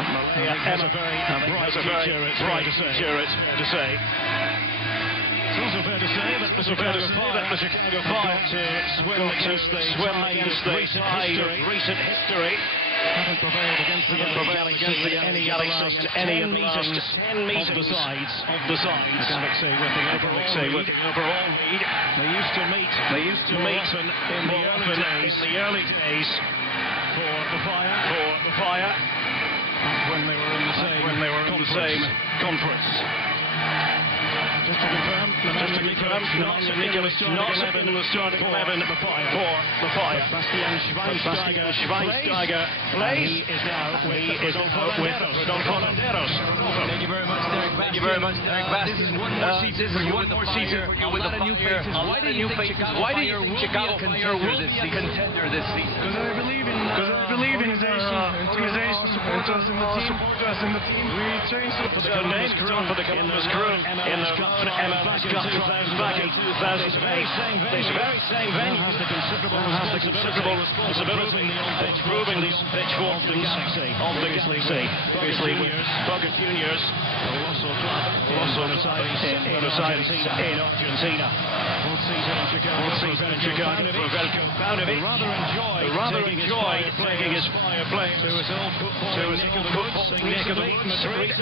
has a very bright future, it's fair to say. It's also fair to say that the Chicago Fire to swim against the tide of recent history. Haven't prevailed against the any Galaxy to any 10 meters of the sides. The Galaxy with the overall lead. They used to meet in the early days for the Fire. When they were in the same conference. Just to confirm, Nicholas not in the starting 11 for the Fire. Bastian Schweinsteiger plays. He is with Don Coladeros. Thank you very much, Derek Bass. This is one more season for you with the Fire. Why do you think Chicago Fire will be a contender this season? Because I believe in organization, support us in the team. We changed it for the Columbus Crew in the MLS Cup 2008. This very same venue has the considerable responsibility of proving these pitch of the Galaxy. Obviously with Boca Juniors, Buenos Aires in Argentina. Fourth season in Chicago for Veljko Paunovic. Rather enjoyed playing his Fire play to his old football recently Madrid.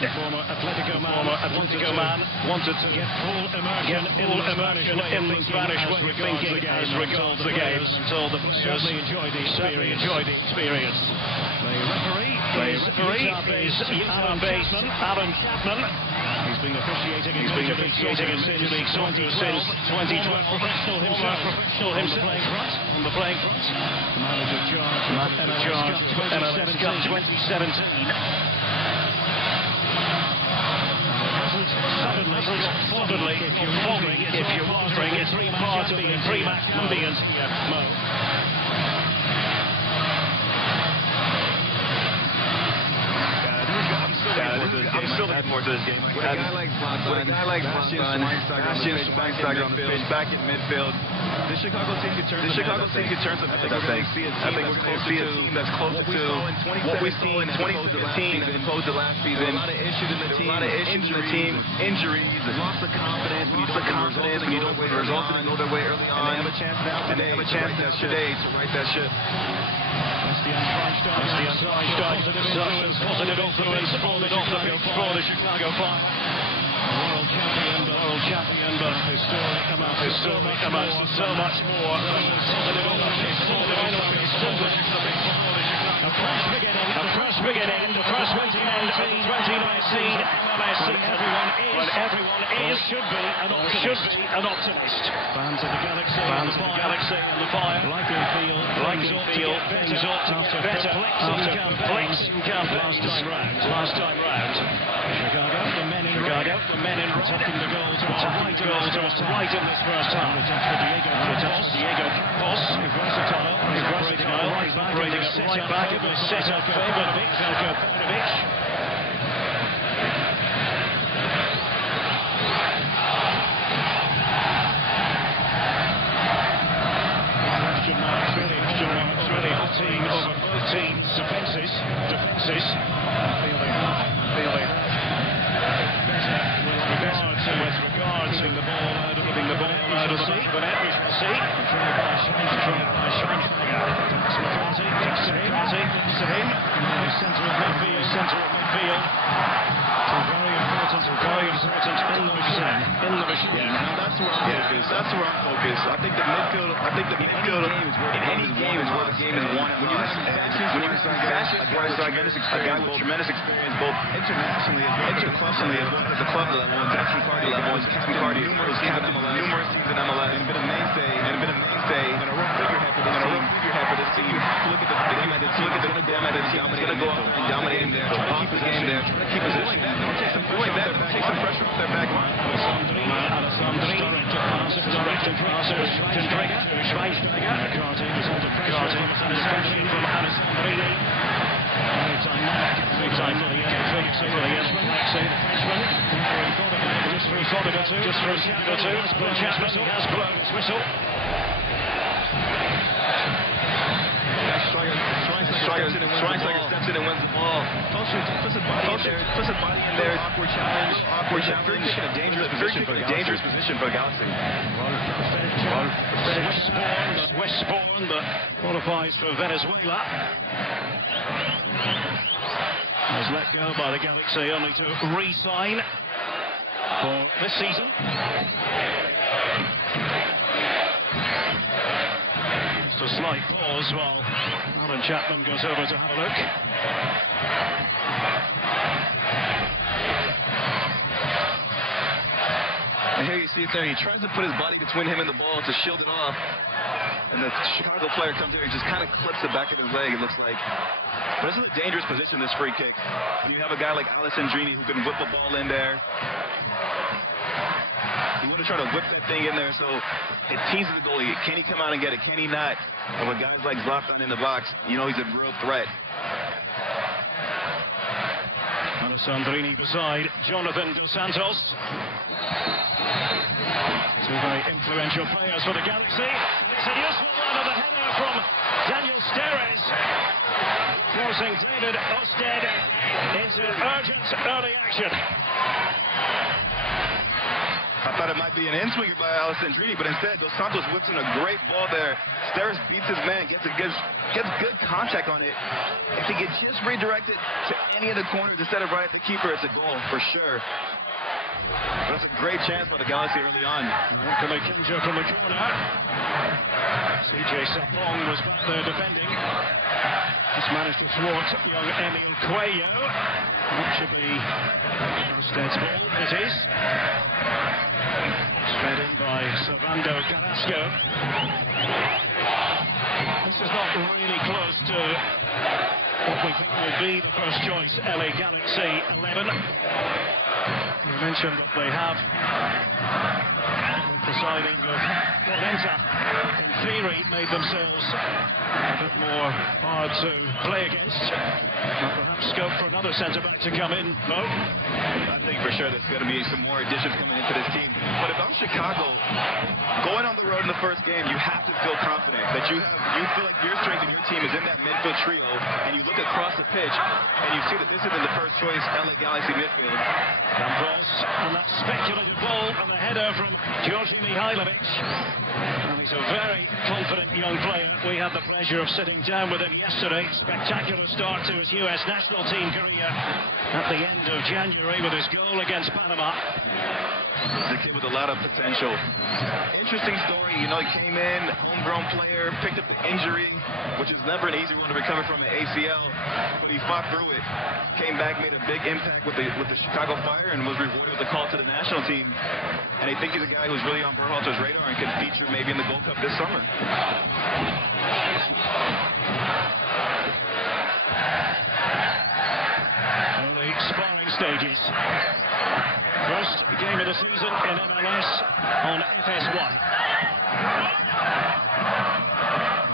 The former Atletico man wanted to get full immersion in the Spanish thinking as regards the games. So they certainly enjoyed the experience. The referee is Alan Chapman. He's been officiating in Major League Soccer since 2012. Professional himself on the playing front. The manager charge of MLS Cup 2017. Suddenly, if you're wondering, it's part of the pre-match ambience here. I'm still looking forward to this game. With a guy like Bastian Schweinsteiger on the pitch, back in midfield, the Chicago team could turn some heads. I think we're close to a team that's closer to what we saw in 2015 as opposed to last season. A lot of issues in the team, injuries, lots of confidence. You don't wait results didn't go their way early on. And they have a chance now today to right that ship. Bastian Schweinsteiger, positive influence for the Chicago Fire. World champion, but historic amounts of so much more. A fresh beginning, the first 2019 MLS everyone should be an optimist. Fans of the Galaxy and the Fire likely feel things ought to get better after perplexing campaigns last time round. Chicago, the men in attacking the goals right in this first half. Attacks for Diego Campos, versatile, operating right back of a set-up for Veljko Paunovic. Really whole team over both teams' defences. Feel they have better with regard to the ball out of the net. We shall see. Controlled by Schweinsteiger. That's McCarthy. To him. Centre of midfield. Very important in the machine. Yeah, now that's where I'm focused. I think the midfield in any game is where the game is won. When you have a guy with tremendous experience both internationally as well as the club level and captain party numerous seasons in MLS, and a bit of mainstay and a real figurehead for this team. You have to look at the game at the team. It's going to go and dominate him there. Try to keep his game there. Keep his doing that. Take some pressure off their back line. Directed passer, Schweinsteiger. McCarthy was under pressure from Alessandrini. Big time for the Freshman. Just for a shot or two. Has blown his whistle. Striker Schweinsteiger steps in and wins the ball. Puts his body in there. Awkward challenge. Taking a dangerous position for the Galaxy. Westbourne that qualifies for Venezuela. Was let go by the Galaxy only to re-sign for this season. It's a slight pause while Alan Chapman goes over to have a look. And here you see it there. He tries to put his body between him and the ball to shield it off. And the Chicago player comes in and just kind of clips the back of his leg, it looks like. But this is a dangerous position, this free kick. You have a guy like Alessandrini who can whip a ball in there. You want to try to whip that thing in there so it teases the goalie. Can he come out and get it? Can he not? And with guys like Zlatan in the box, you know he's a real threat. Alessandrini beside Jonathan Dos Santos. Two very influential players for the Galaxy. It's a useful one of the header from Daniel Steres, forcing David Osted into urgent early action. I thought it might be an in-swinger by Alessandrini, but instead, Dos Santos whips in a great ball there. Steres beats his man, gets good contact on it. If he could just redirect it to any of the corners instead of right at the keeper, it's a goal for sure. But that's a great chance by the Galaxy early on. Kinjo from the corner. CJ Sapong was back there defending. Just managed to thwart young Emil Cuello. That should be Osted's ball. It is. Fed in by Servando Carrasco. This is not really close to what we think will be the first choice LA Galaxy 11. You mentioned that they have the signing of Polenta, in theory, made themselves a bit more hard to play against. But perhaps scope for another centre-back to come in, though. I think for sure there's going to be some more additions coming into this team. But if I'm Chicago, going on the road in the first game, you have to feel confident that you feel like your strength and your team is in that midfield trio, and you look across the pitch and you see that this isn't the first choice LA Galaxy midfield. Campos, and that speculative ball and the header from Georgi Mihailovic. And he's a very confident young player. We had the pleasure of sitting down with him yesterday. Spectacular start to his US national team career at the end of January with his goal against Panama. He's a kid with a lot of potential. Interesting story, you know, he came in, homegrown player, picked up the injury, which is never an easy one to recover from an ACL, but he fought through it. Came back, made a big impact with the Chicago Fire, and was rewarded with a call to the national team. And I think he's a guy who's really on Berhalter's radar and could feature maybe in the Gold Cup this summer. Early sparring stages. First game of the season in MLS on FS1.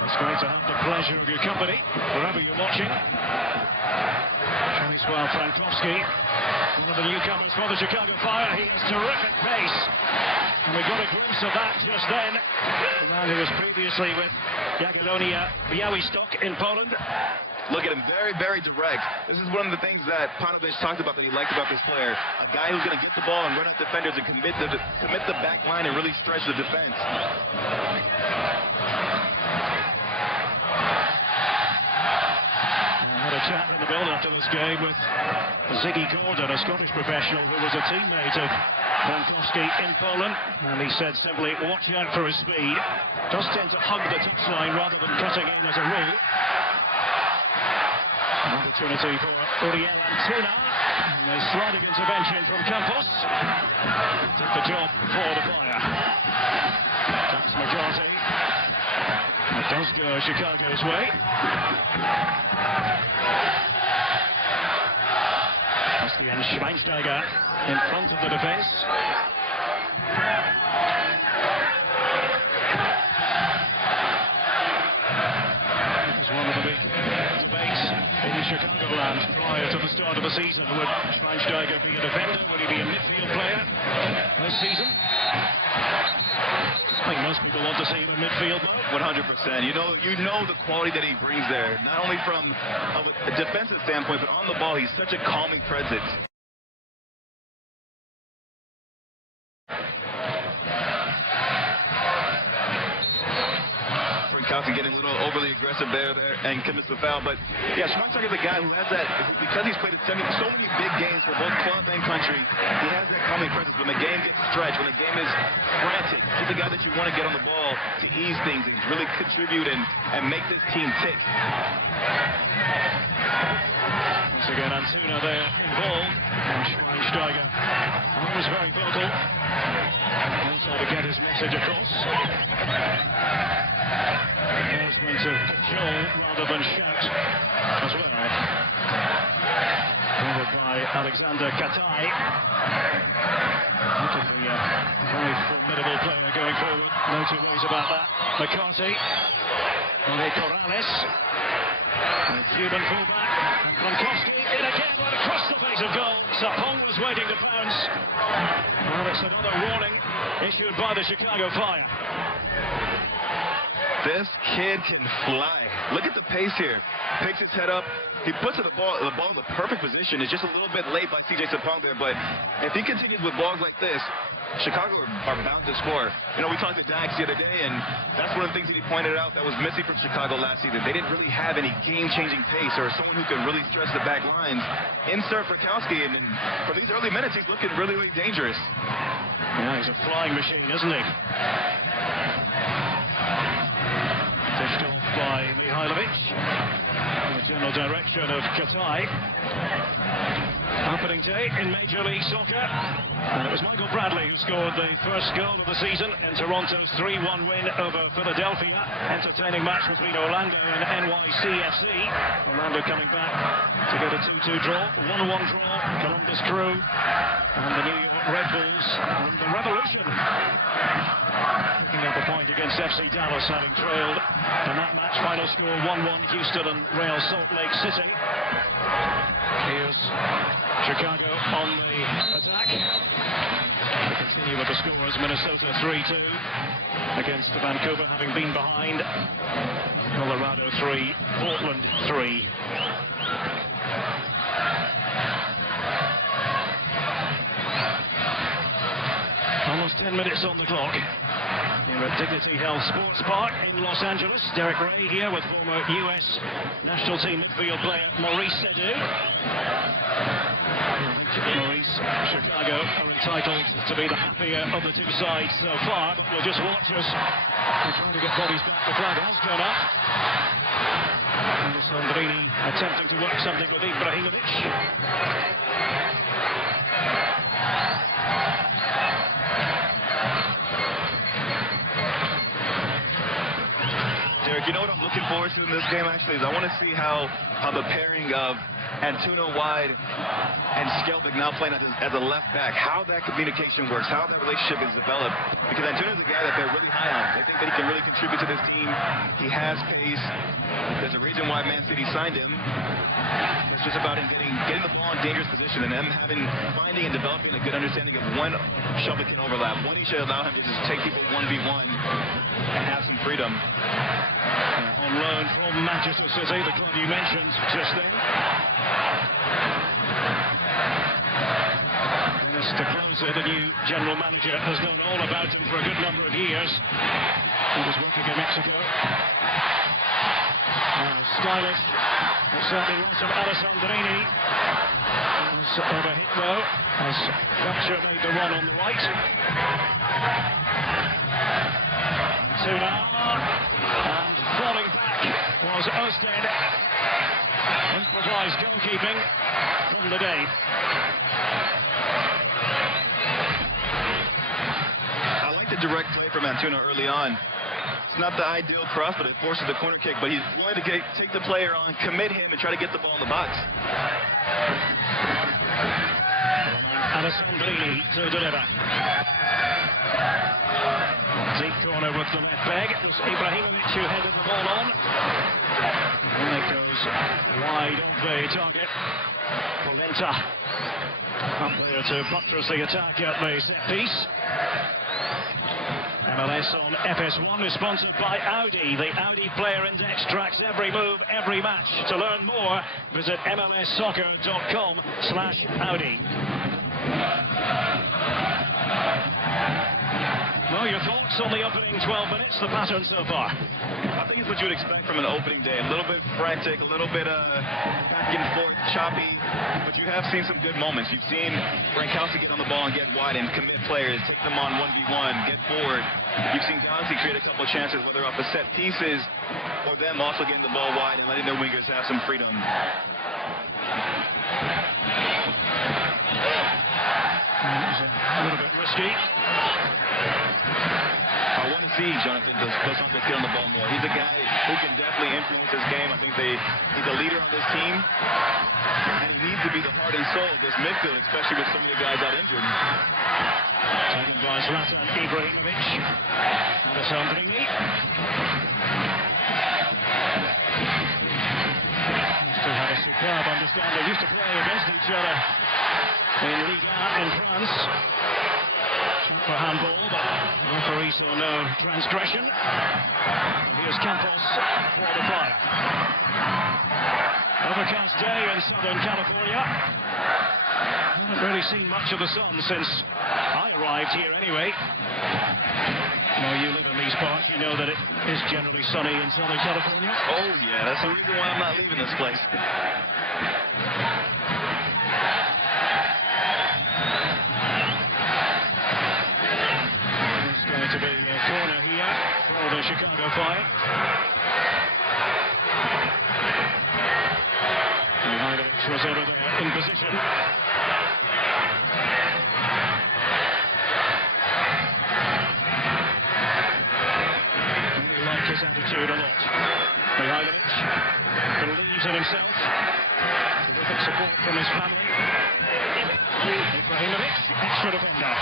It's great to have the pleasure of your company wherever you're watching. Well, Frankowski, one of the newcomers for the Chicago Fire. He has terrific pace. And we got a glimpse of that just then. The man who was previously with Jagiellonia Białystok in Poland. Look at him, very, very direct. This is one of the things that Panovich talked about that he liked about this player. A guy who's going to get the ball and run at defenders and commit the back line and really stretch the defense. A chat in the build-up to this game with Ziggy Gordon, a Scottish professional who was a teammate of Frankowski in Poland, and he said simply, watch out for his speed. Does tend to hug the touchline rather than cutting in as a rule. An opportunity for Uriel Antuna, and a sliding intervention from Campos. Took the job for the Fire. That's McCarthy. It does go Chicago's way. Bastian Schweinsteiger in front of the defense. It was one of the big debates in Chicagoland prior to the start of the season. Would Schweinsteiger be a defender? Would he be a midfield player this season? I think most people want to see him in midfield, though. 100%. You know the quality that he brings there, not only from a defensive standpoint, but on the ball, he's such a calming presence. Frankowski getting a little overly aggressive there and commits the foul. But yeah, Schweinsteiger is a guy who has that, because he's played so many big games for both club and country, he has that calming presence. When the game gets stretched, when the game is frantic, he's the guy that you want to get on the ball to ease things and really contribute and make this team tick. Once again, Antuna there involved, and Schweinsteiger was very vocal, also to get his message across. There's going to cajole rather than shout as well. Covered by Alexander Katai. That will be a very formidable player going forward, no two ways about that. McCarthy, Ole Corrales, and Cuban fullback, and Frankowski in again, right across the face of goal. Sapong was waiting to bounce. Well, it's another warning issued by the Chicago Fire. This kid can fly. Look at the pace here. Picks his head up. He puts the ball in the perfect position. It's just a little bit late by C.J. Sapong there, but if he continues with balls like this, Chicago are bound to score. You know, we talked to Dax the other day, and that's one of the things that he pointed out that was missing from Chicago last season. They didn't really have any game-changing pace or someone who could really stretch the back lines. Insert Frankowski, and for these early minutes, he's looking really, really dangerous. Yeah, he's a flying machine, isn't he? Dished off by Mihailovic in the general direction of Katai. Opening day in Major League Soccer, and it was Michael Bradley who scored the first goal of the season in Toronto's 3-1 win over Philadelphia. Entertaining match between Orlando and NYCFC. Orlando coming back to get a 2-2 draw, 1-1 draw. Columbus Crew and the New York Red Bulls and the Revolution picking up a point against FC Dallas, having trailed in that match. Final score 1-1, Houston and Real Salt Lake City. Here's Chicago on the attack. We continue with the scores. Minnesota 3-2 against Vancouver, having been behind. Colorado 3, Portland 3. Almost 10 minutes on the clock. Here at Dignity Health Sports Park in Los Angeles. Derek Ray here with former U.S. national team midfield player Maurice Sedu. Maurice, Chicago are entitled to be the happier of the two sides so far, but we'll just watch us. We're trying to get bodies back. The flag has turned up. And Sandrini attempting to work something with Ibrahimovic. You know what I'm looking forward to in this game, actually, is I want to see how the pairing of Antuna wide and Skelvik now playing as a left back, how that communication works, how that relationship is developed. Because Antuna is a guy that they're really high on. They think that he can really contribute to this team. He has pace. There's a reason why Man City signed him. It's just about him getting the ball in dangerous position and them finding and developing a good understanding of when Skelvik can overlap, when he should allow him to just take people 1v1 and have some freedom. On loan from Manchester City, the club you mentioned just then. Dennis de Closer, the new general manager, has known all about him for a good number of years. He was working in Mexico. Stylish. Certainly lots of Alessandrini. Was overhit though, as Thatcher made the run on the right. Antuna. Falling back was Ørsted. Improvised goalkeeping from the day. I like the direct play from Antuna early on. It's not the ideal cross, but it forces the corner kick. But he's willing to take the player on, commit him, and try to get the ball in the box. Alessandrini to deliver. Deep corner with the left leg. It was Ibrahimovic who headed the ball on. And it goes wide of the target. Polenta up there to buttress the attack at the set piece. MLS on FS1, sponsored by Audi. The Audi Player Index tracks every move, every match. To learn more, visit MLSsoccer.com/Audi. Well, your thoughts on the opening 12 minutes, the pattern so far? I think it's what you would expect from an opening day. A little bit frantic, a little bit back and forth, choppy, but you have seen some good moments. You've seen Brankowski get on the ball and get wide and commit players, take them on 1v1, get forward. You've seen Ghazi create a couple of chances, whether off the set pieces or them also getting the ball wide and letting their wingers have some freedom. It was a little bit risky. I want to see Jonathan Dos Santos get on the ball more. He's a guy who can definitely influence this game. I think he's a leader on this team, and he needs to be the heart and soul of this midfield, especially with so many guys out injured. Taken by Zlatan Ibrahimovic. Alessandrini. Used to have a superb understanding. Used to play against each other in Ligue 1 in France. Shot for handball, but the referee saw no transgression. Here's Campos for the fire. Overcast day in Southern California. Haven't really seen much of the sun since I arrived here anyway. Well, you live in these parts, you know that it is generally sunny in Southern California. Oh yeah, that's the reason why I'm not leaving this place. To be a corner here for the Chicago Fire. Mihajlovic was over there in position. I like his attitude a lot. Mihajlovic believes in himself. Terrific support from his family. Ibrahimovic, extra defender.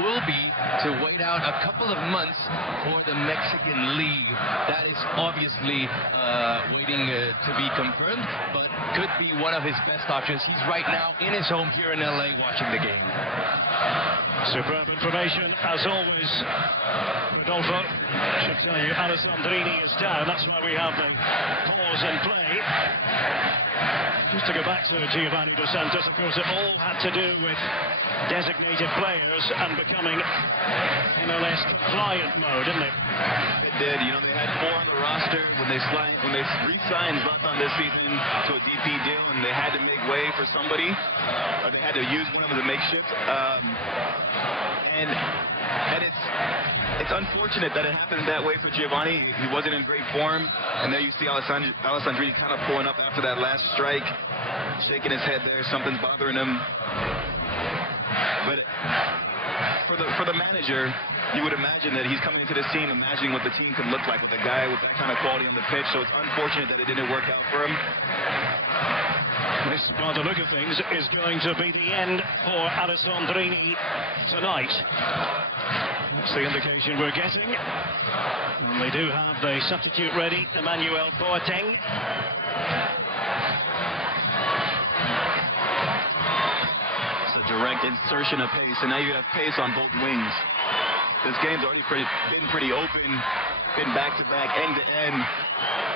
Will be to wait out a couple of months for the Mexican League. That is obviously waiting to be confirmed, but could be one of his best options. He's right now in his home here in LA watching the game. Superb information, as always. Rodolfo should tell you Alessandrini is down. That's why we have the pause in play. Just to go back to Giovanni Dos Santos, of course, it all had to do with designated players and becoming MLS compliant mode, didn't it? It did. You know, they had 4 on the roster when they re-signed Zlatan this season to a DP deal, and they had to make way for somebody, or they had to use one of them as a makeshift. And it's unfortunate that it happened that way for Giovanni. He wasn't in great form, and there you see Alessandrini kind of pulling up after that last strike, shaking his head there. Something's bothering him. But for the manager, you would imagine that he's coming into this team imagining what the team could look like with a guy with that kind of quality on the pitch. So it's unfortunate that it didn't work out for him. This, by the look of things, is going to be the end for Alessandrini tonight. That's the indication we're getting. And they do have the substitute ready, Emmanuel Boateng. It's a direct insertion of pace, and now you have pace on both wings. This game's already been pretty open, been back-to-back, end-to-end,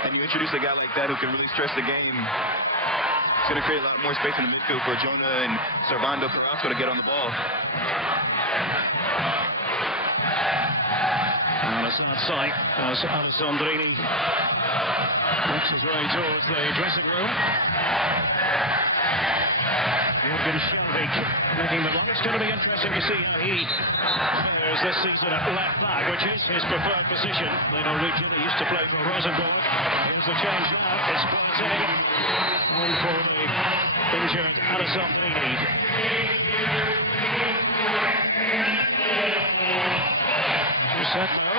and you introduce a guy like that who can really stretch the game. It's going to create a lot more space in the midfield for Jonah and Servando Carrasco to get on the ball. On the south side, as Alessandrini makes his way towards the dressing room. Jürgen Schelvig making the run. It's going to be interesting to see how he fares this season at left back, which is his preferred position. They originally used to play for Rosenborg. Here's the change now. It's Boateng on for the injured Alessandrini. You said no.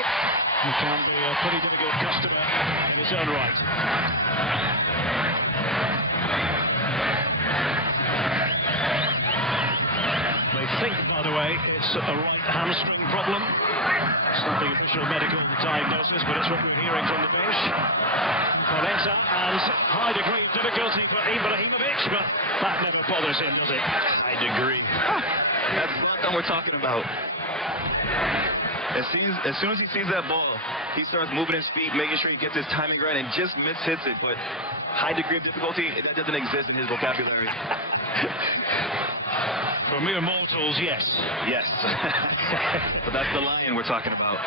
He can be a pretty difficult customer in his own right. They think, by the way, it's a right hamstring problem. It's not the official medical diagnosis, but it's what we're hearing from the bench. Polenta, and high degree of difficulty for Ibrahimovic, but that never bothers him, does it? High degree. That's Zlatan we're talking about. As soon as he sees that ball, he starts moving his feet, making sure he gets his timing right, and just mishits it. But high degree of difficulty, that doesn't exist in his vocabulary. For mere mortals, yes. Yes. But that's the lion we're talking about.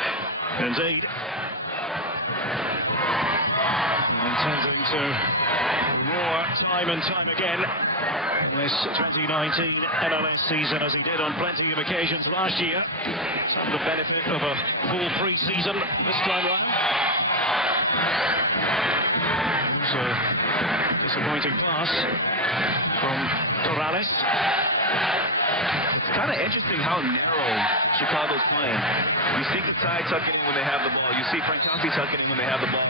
Indeed. Intending to roar time and time again in this 2019 MLS season, as he did on plenty of occasions last year. Some of the benefit of a full pre-season this time round. It was a disappointing pass from Corrales. It's kind of interesting how narrow Chicago's playing. You see Katai tucking in when they have the ball. You see Frankowski tucking in when they have the ball.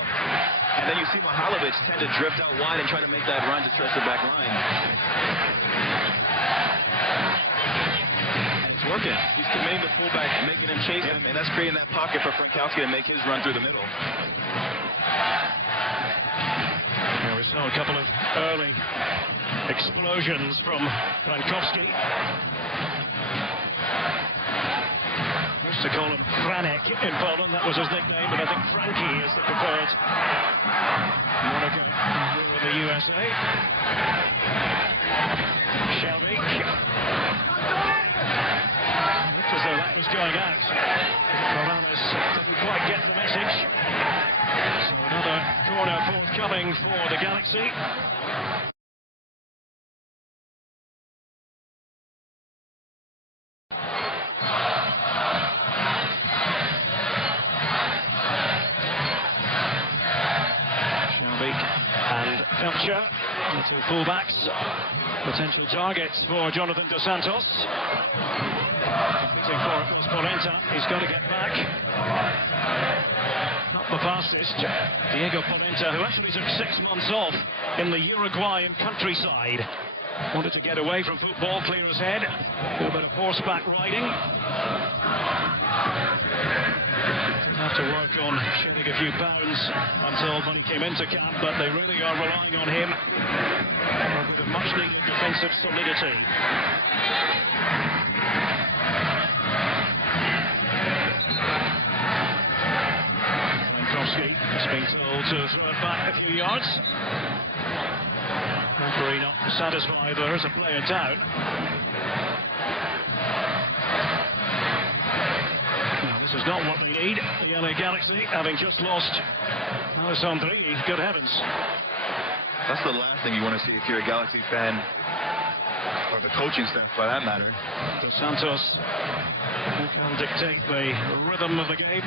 And then you see Mihalovic tend to drift out wide and try to make that run to stretch the back line. And it's working. He's committing the fullback and making him chase him, and that's creating that pocket for Frankowski to make his run through the middle. There we saw a couple of early explosions from Frankowski. Used to call him Franek in Poland, that was his nickname, but I think Frankie is the preferred moniker here in the USA. Schelvig. Looked as though that was going out. Corrales didn't quite get the message. So another corner forthcoming for the Galaxy. Felcher, the two fullbacks, potential targets for Jonathan Dos Santos. Competing for, of course, Polenta. He's got to get back. Not the fastest. Diego Polenta, who actually took 6 months off in the Uruguayan countryside. Wanted to get away from football, clear his head, do a bit of horseback riding. Have to work on shedding a few pounds until money came into camp, but they really are relying on him with a much needed defensive solidity. Frankowski has been told to throw it back a few yards. Referee not satisfied there is a player down. Now, this is not what they need. The LA Galaxy, having just lost Alessandri. Good heavens. That's the last thing you want to see if you're a Galaxy fan, or the coaching staff for that matter. Dos Santos, who can dictate the rhythm of the game.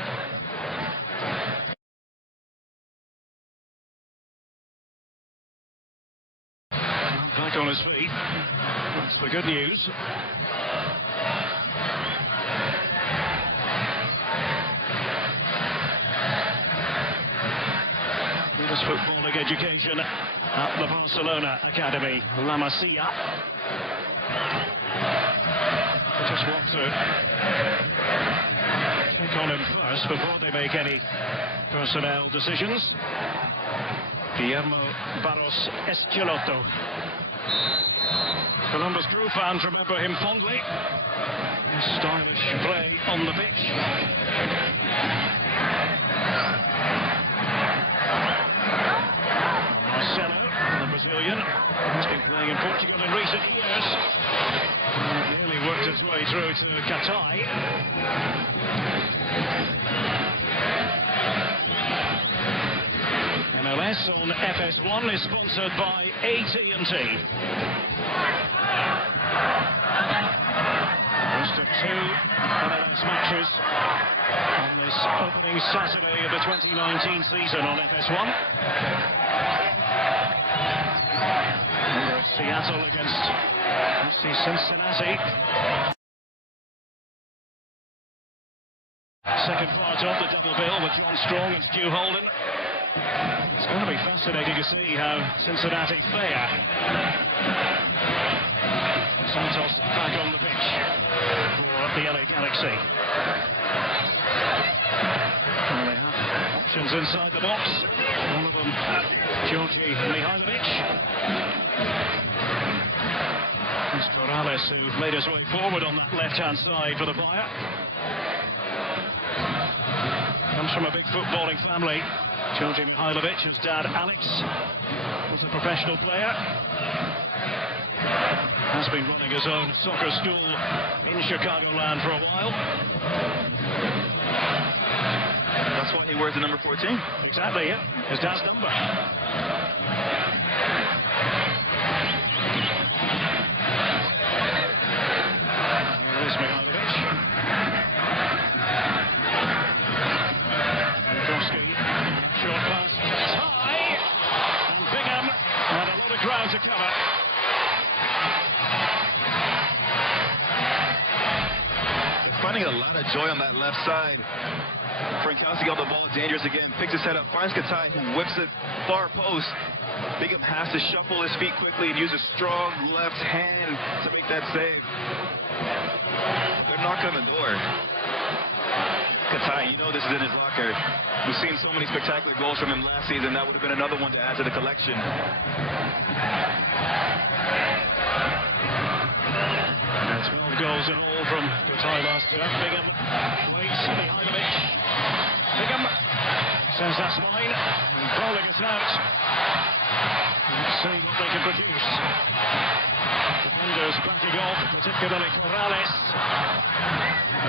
Back on his feet. That's the good news. This footballing education at the Barcelona Academy, La Masia. They just want to check on him first before they make any personnel decisions. Guillermo Barros Esqueloto. Columbus Crew fans remember him fondly. His stylish play on the pitch. Brazilian, has been playing in Portugal in recent years. Nearly worked its way through to Qatar. MLS on FS1 is sponsored by AT&T. First of 2 MLS matches on this opening Saturday of the 2019 season on FS1. Seattle against FC Cincinnati. Second part of the double bill with John Strong and Stu Holden. It's going to be fascinating to see how Cincinnati fare. Santos back on the pitch for the LA Galaxy. Well, they have options inside the box. One of them, Georgi Mihailovic. Morales, who made his way forward on that left-hand side for the buyer. Comes from a big footballing family. Georgi Mihailovic, his dad Alex was a professional player. Has been running his own soccer school in Chicagoland for a while. That's why he wears the number 14? Exactly, yeah. His dad's number. Finding a lot of joy on that left side. Frankowski got the ball, dangerous again, picks his head up, finds Katai, who whips it far post. Bingham has to shuffle his feet quickly and use a strong left hand to make that save. They're knocking on the door. Katai, you know this is in his locker. We've seen so many spectacular goals from him last season. That would have been another one to add to the collection. 12 goals in all from Katai last year. Bingham waits, Mihailovic. Bingham sends that line and bowling it out. Let's see what they can produce. Defenders backing off, particularly Corrales.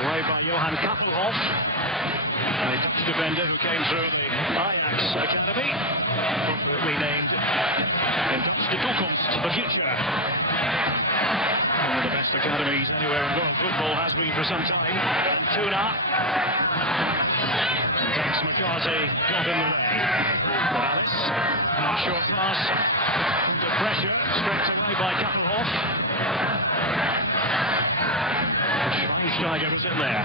Away by Johan Kappelhoff, a Dutch defender who came through the Ajax Academy, appropriately named in Dutch de Toekomst, the future. One of the best academies anywhere in world football has been for some time. Tuna. And Dax McCarthy got in the way. Morales, not short pass. Under pressure, stripped away by Kappelhoff. Schweinsteiger was in there.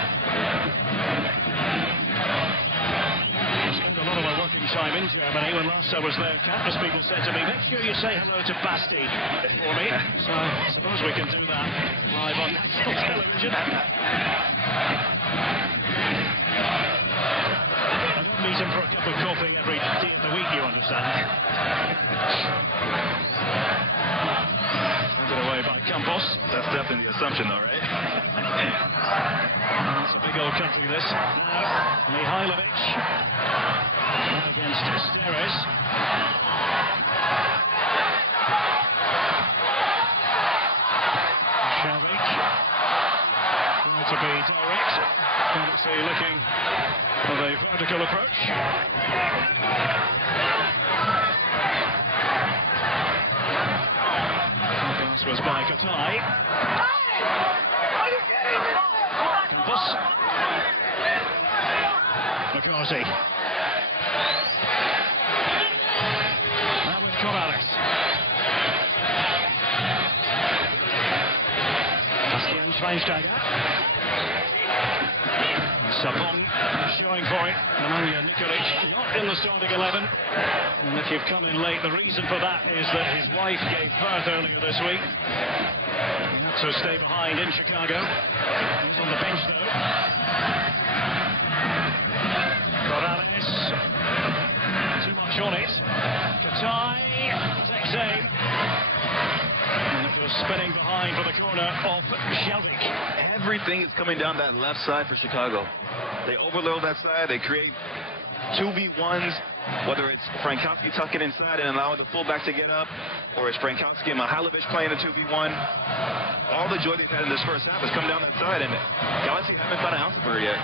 A lot of my working time in Germany. When last I was there, countless people said to me, make sure you say hello to Basti for me. So I suppose we can do that live on national television. I don't meet him for a cup of coffee every day of the week, you understand. Sent it away by Campos. That's definitely the assumption though, right? It's a big old country, this. Now, Mihailovic against Steres. tactical approach. Pass was by Katai. Campos. McCarthy. Now with Corrales. Bastian Schweinsteiger. Sapong showing for it. Nemanja Nikolic not in the starting 11. And if you've come in late, the reason for that is that his wife gave birth earlier this week. He had to stay behind in Chicago. He's on the bench though. Corrales. Too much on it. Katai takes aim. And it was spinning behind for the corner of Shelvik. Everything is coming down that left side for Chicago. They overload that side. They create 2v1s, whether it's Frankowski tucking inside and allowing the fullback to get up, or it's Frankowski and Mihailovic playing a 2v1. All the joy they've had in this first half has come down that side, and Galaxy haven't found an ounce of her yet.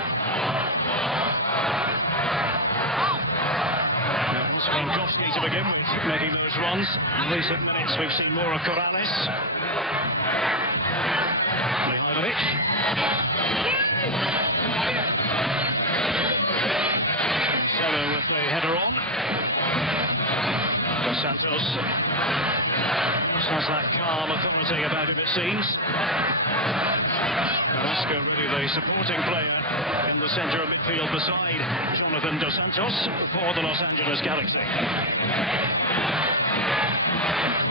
Frankowski to begin with, making those runs. In recent minutes, we've seen more of Corrales. Mihailovic. Marcelo with the header on. Dos Santos. Just has that calm authority about him, it seems. Carrasco really the supporting player in the centre of midfield beside Jonathan Dos Santos for the Los Angeles Galaxy.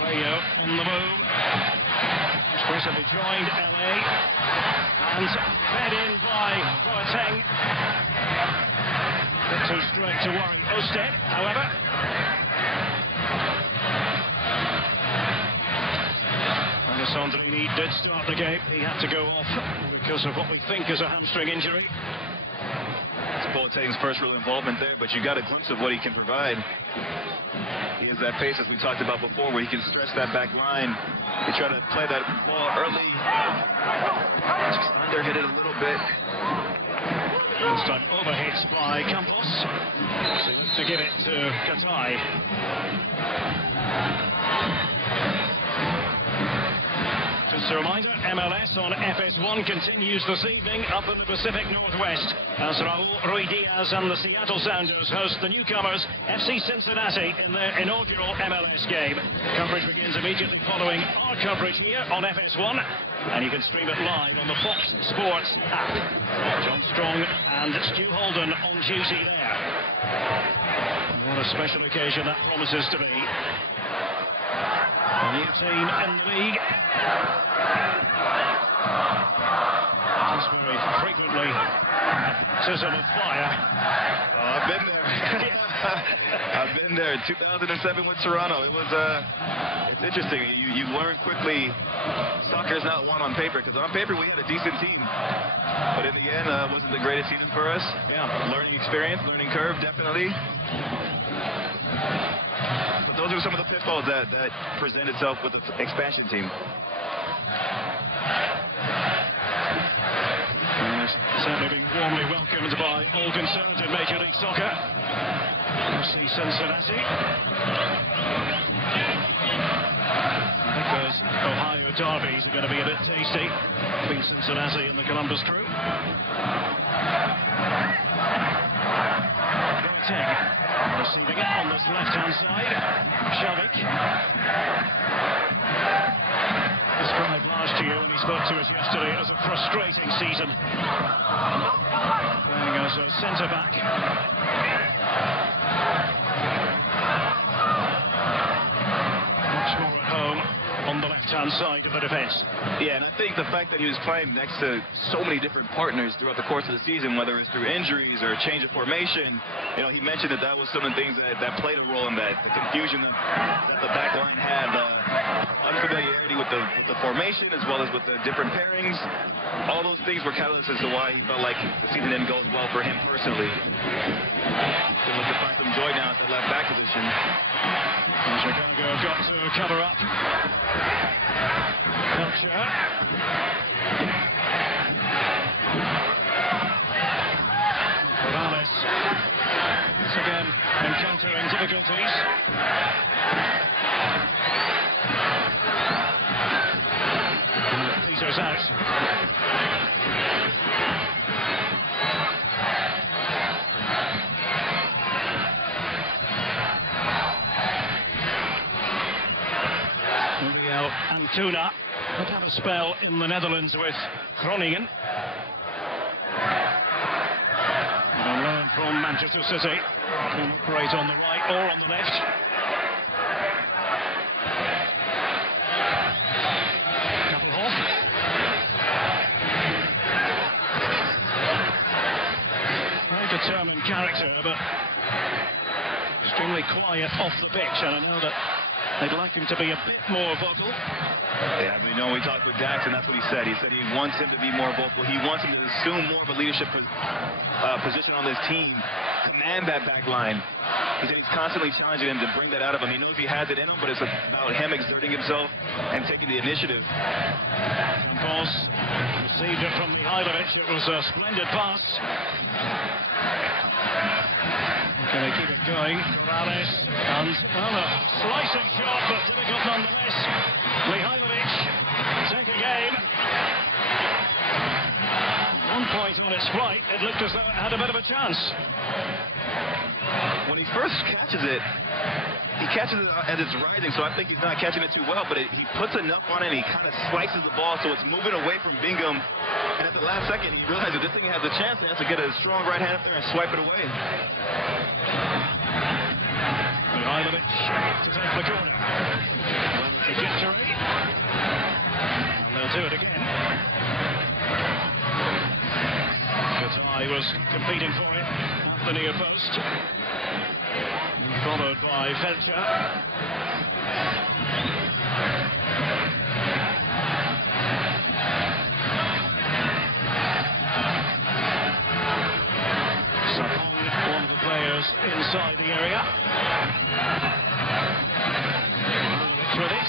Rayo on the move. He's recently joined LA and fed in by Boateng. Bit too straight to worry Osted, however. Sandrini did start the game. He had to go off because of what we think is a hamstring injury. It's Boateng's first real involvement there, but you got a glimpse of what he can provide. He has that pace, as we talked about before, where he can stretch that back line. He tried to play that ball early. Just underhit it a little bit. This time overhit by Campos. So to give it to Katai. Just a reminder, MLS on FS1 continues this evening up in the Pacific Northwest as Raul Ruiz Diaz and the Seattle Sounders host the newcomers FC Cincinnati in their inaugural MLS game. Coverage begins immediately following our coverage here on FS1, and you can stream it live on the Fox Sports app. John Strong and Stu Holden on duty there. What a special occasion that promises to be. A new team in the league. Just very frequently a baptism of fire. Oh, I've been there. I've been there. 2007 with Toronto. It was it's interesting. You learn quickly soccer is not won on paper, because on paper we had a decent team, but in the end wasn't the greatest season for us. Yeah, learning experience, learning curve, definitely. But those are some of the pitfalls that present itself with the expansion team. Certainly being warmly welcomed by all concerned in Major League Soccer. FC Cincinnati. I think those Ohio derbies are going to be a bit tasty between Cincinnati and the Columbus Crew. Boateng receiving it on this left-hand side. Shelvik. Described last year when he spoke to us yesterday as a frustrating season. Playing as a centre-back. Much more at home on the left-hand side of the defence. Yeah, and I think the fact that he was playing next to so many different partners throughout the course of the season, whether it's through injuries or a change of formation, you know, he mentioned that was some of the things that played a role in that. The confusion that the back line had, unfamiliarity with the formation as well as with the different pairings. All those things were catalysts as to why he felt like the season didn't go as well for him personally. So look to find some joy now at the left back position. Chicago got to cover up. Culture. Morales. Uriel Antuna had a spell in the Netherlands with Groningen. A loan from Manchester City. Can operate on the right or on the left. Determined character, but extremely quiet off the pitch, and I know that they'd like him to be a bit more vocal. Yeah, we know we talked with Dax, and that's what he said. He said he wants him to be more vocal. He wants him to assume more of a leadership position on this team, command that back line. He said he's constantly challenging him to bring that out of him. He knows he has it in him, but it's about him exerting himself and taking the initiative. Campos received it from Mihailovic. It was a splendid pass. Can they keep it going? Morales, and a slicing shot, but difficult nonetheless. Mihailovic, take a game. 1 point on its flight. It looked as though it had a bit of a chance. When he first catches it, he catches it as it's rising, so I think he's not catching it too well, but he puts enough on it, and he kind of slices the ball, so it's moving away from Bingham, and at the last second, he realizes this thing has a chance. He has to get a strong right hand up there and swipe it away. Mihailovic to take the corner. Trajectory. And they'll do it again. Katai was competing for it at the near post. Followed by Felcher. Sapong, one of the players inside the area. With it.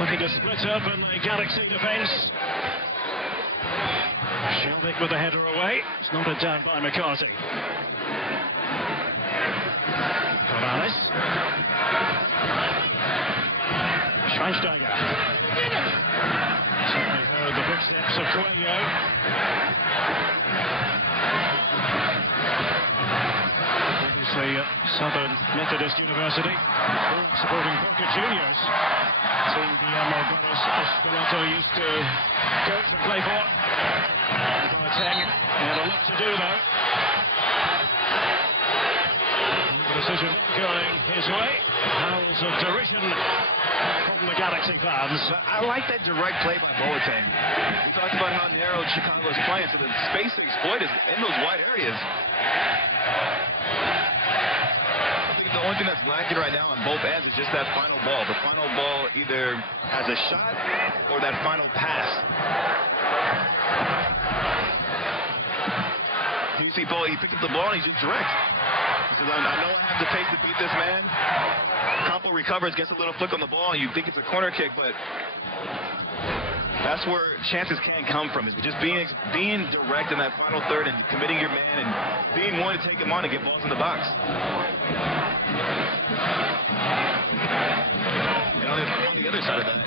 Looking to split up in the Galaxy defence. Shelvick with the header away. It's nodded down by McCarthy. Morales. Schweinsteiger. Certainly heard the footsteps of Coelho. Obviously at Southern Methodist University. Supporting Boca Juniors. Team Guillermo Barros Escalante used to coach and play for. Boateng had a lot to do though. The decision going his way. Howls of derision from the Galaxy fans. I like that direct play by Boateng. We talked about how narrow Chicago is playing, so the space to exploit is in those wide areas. The only thing that's lacking right now on both ends is just that final ball. The final ball either has a shot or that final pass. You see, he picks up the ball and he's just direct. He says, I know I have the pace to beat this man. Campo recovers, gets a little flick on the ball, and you think it's a corner kick, but that's where chances can come from, is just being direct in that final third and committing your man and being willing to take him on and get balls in the box. On the other side of that,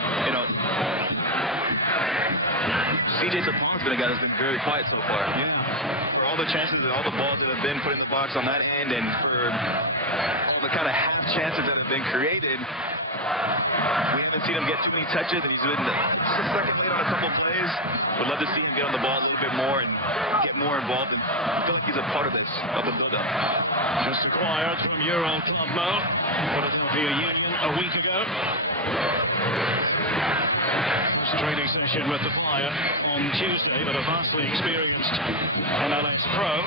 CJ Sapong's been a guy that's been very quiet so far. Yeah. For all the chances and all the balls that have been put in the box on that end, and for all the kind of half chances that have been created, we haven't seen him get too many touches, and he's been just a second late on a couple plays. Would love to see him get on the ball a little bit more and get more involved, and I feel like he's a part of this, of the build-up. Just acquired from Euro Club Mo, Philadelphia Union a week ago. First training session with the Flyer on Tuesday, but a vastly experienced MLS pro.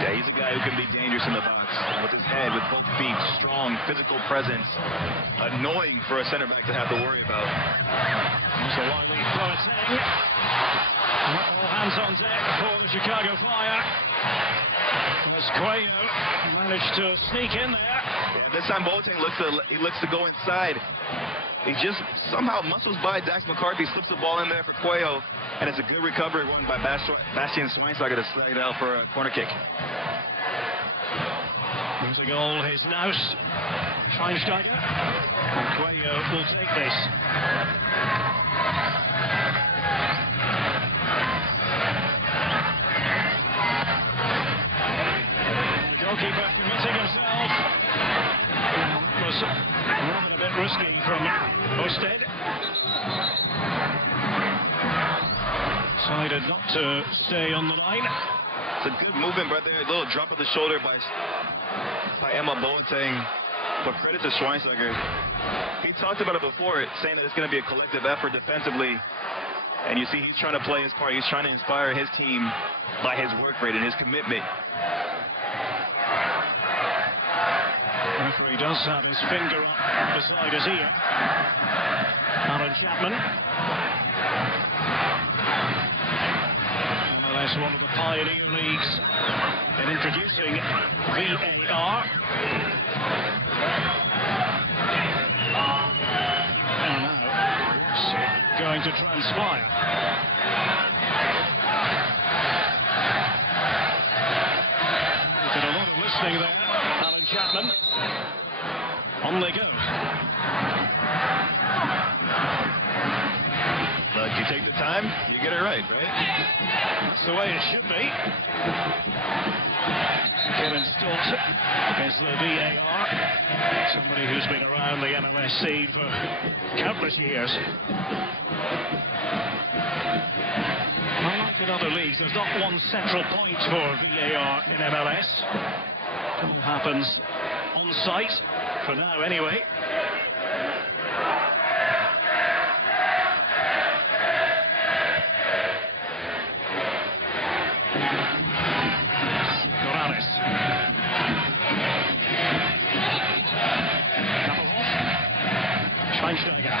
Yeah, he's a guy who can be dangerous in the box. With his head, with both feet, strong, physical presence. Annoying for a center back to have to worry about. There's a lively Boateng. All hands on deck for the Chicago Fire. As Cuello managed to sneak in there. Yeah, this time Boateng looks to go inside. He just somehow muscles by Dax McCarthy, slips the ball in there for Cuello, and it's a good recovery run by Bastian Schweinsteiger to slide it out for a corner kick. There's a goal, his Naus, Schweinsteiger, and Cuello will take this. The goalkeeper committing himself. That was rather a bit risky from Osted. Decided not to stay on the line. It's a good movement right there, a little drop of the shoulder by Emma Boateng, but credit to Schweinsteiger. He talked about it before, saying that it's going to be a collective effort defensively, and you see he's trying to play his part. He's trying to inspire his team by his work rate and his commitment. The referee does have his finger up beside his ear. Alan Chapman. MLS, one of the pioneer leagues in introducing VAR. And now it's going to transpire. Did a lot of listening there, Alan Chapman. On they go. Look, you take the time, you get it right? That's the way it should be. Kevin Stott is the VAR. Somebody who's been around the MLS scene for countless years. Unlike in other leagues, there's not one central point for VAR in MLS. It all happens on site, for now anyway. Schweinsteiger.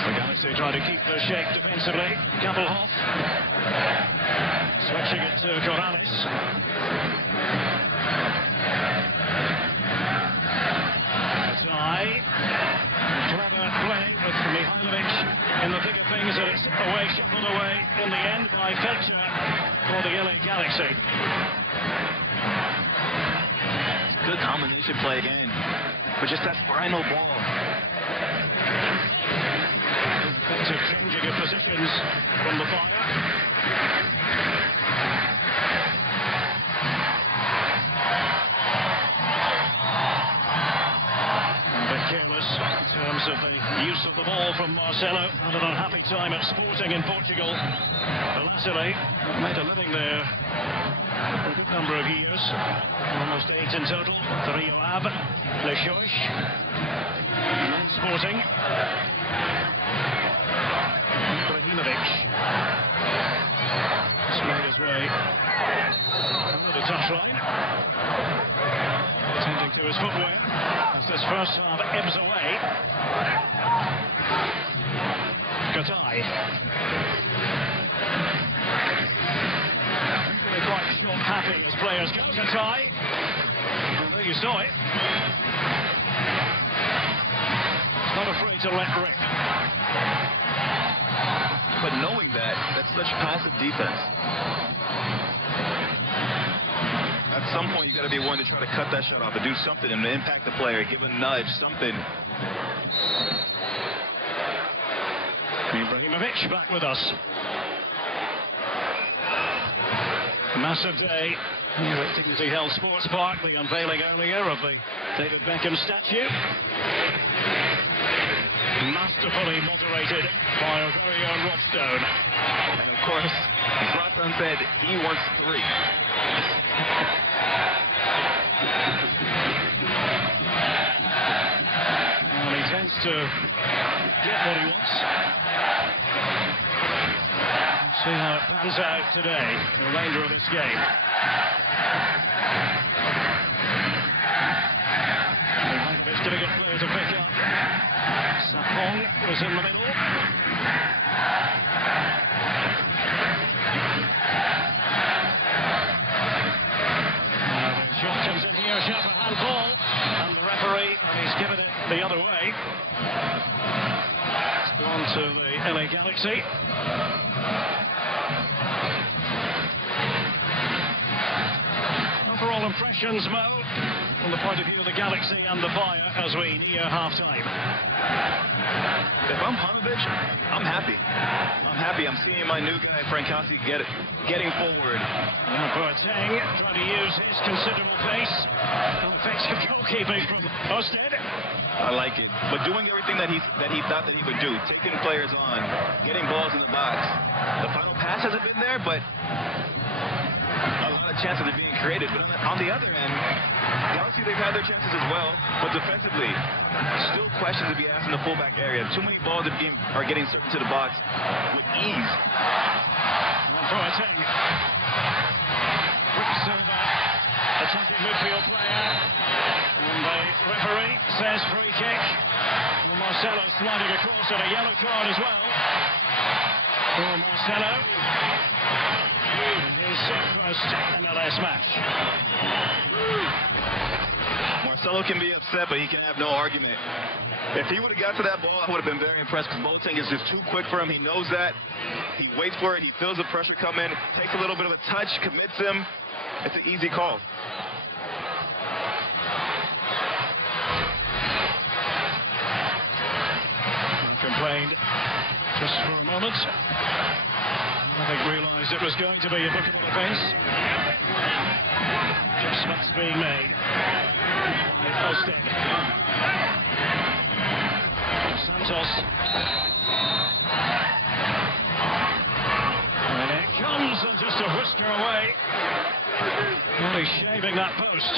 The Galaxy try to keep the shape defensively. Kappelhoff. Switching it to Corrales. Tie. Clever play with Mihailovic in the thick of things, and it's away, shuffled away in the end by Felcher for the LA Galaxy. Good combination play again, but just that final ball. Effective changing of positions from the fire. A bit careless in terms of the use of the ball from Marcelo. Had an unhappy time at Sporting in Portugal. Latterly, made a living there for a good number of years. Almost 8 in total. The Rio Ave, Le Choiche, Sporting. Ibrahimovic. He's made his way under the touchline. Tending to his footwear as this first half ebbs away. Gatai. Really quite short happy as players go. Gatai. There you saw it. He's not afraid to let rip. But knowing that, that's such passive defense. At some point, you got to be willing to try to cut that shot off and do something and impact the player, give a nudge, something. Ibrahimovic back with us. Massive day here at Dignity Health Sports Park. The unveiling earlier of the David Beckham statue. Masterfully moderated by our very own Rob Stone. And of course, Zlatan said he wants 3. Well, he tends to get what he wants. Let's see how it pans out today, the remainder of this game. It's a good player to pick up. Sapong was in the middle. Overall impressions, Mo, from the point of view of the Galaxy and the Fire as we near half-time. If I'm Panovich, I'm happy. I'm seeing my new guy, Frankowski, getting forward. Boateng trying to use his considerable pace. Effective goalkeeping from Osted. I like it. But doing everything that he thought that he would do, taking players on, getting balls in the box. The final pass hasn't been there, but a lot of chances are being created. But on the other end, Galaxy, they've had their chances as well, but defensively, still questions to be asked in the fullback area. Too many balls are getting served to the box with ease. Boateng. Quicksilver, attacking midfield player. And the referee says free kick. And Marcelo sliding across at a yellow card as well. For Marcelo. His first MLS match. Marcelo can be upset, but he can have no argument. If he would have got to that ball, I would have been very impressed because Boateng is just too quick for him. He knows that. He waits for it. He feels the pressure come in, takes a little bit of a touch, commits him. It's an easy call. Complained just for a moment. I think realised it was going to be a bookable offence. Adjustments being made by Osted. Santos. And it comes and just a whisker away. Really shaving that post.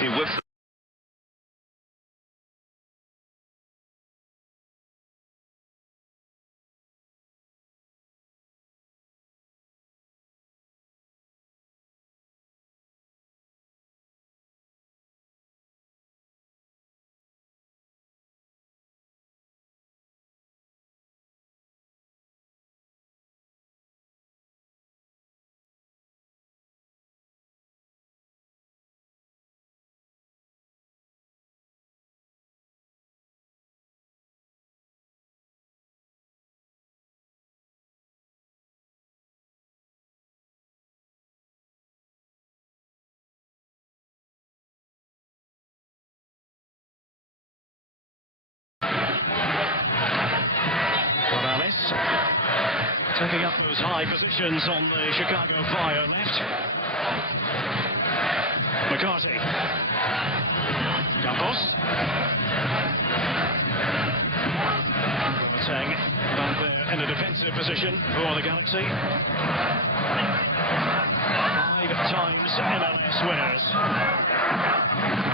He whips. Taking up those high positions on the Chicago Fire left. McCarthy. Campos. Boateng back there in a defensive position for the Galaxy. 5 times MLS winners.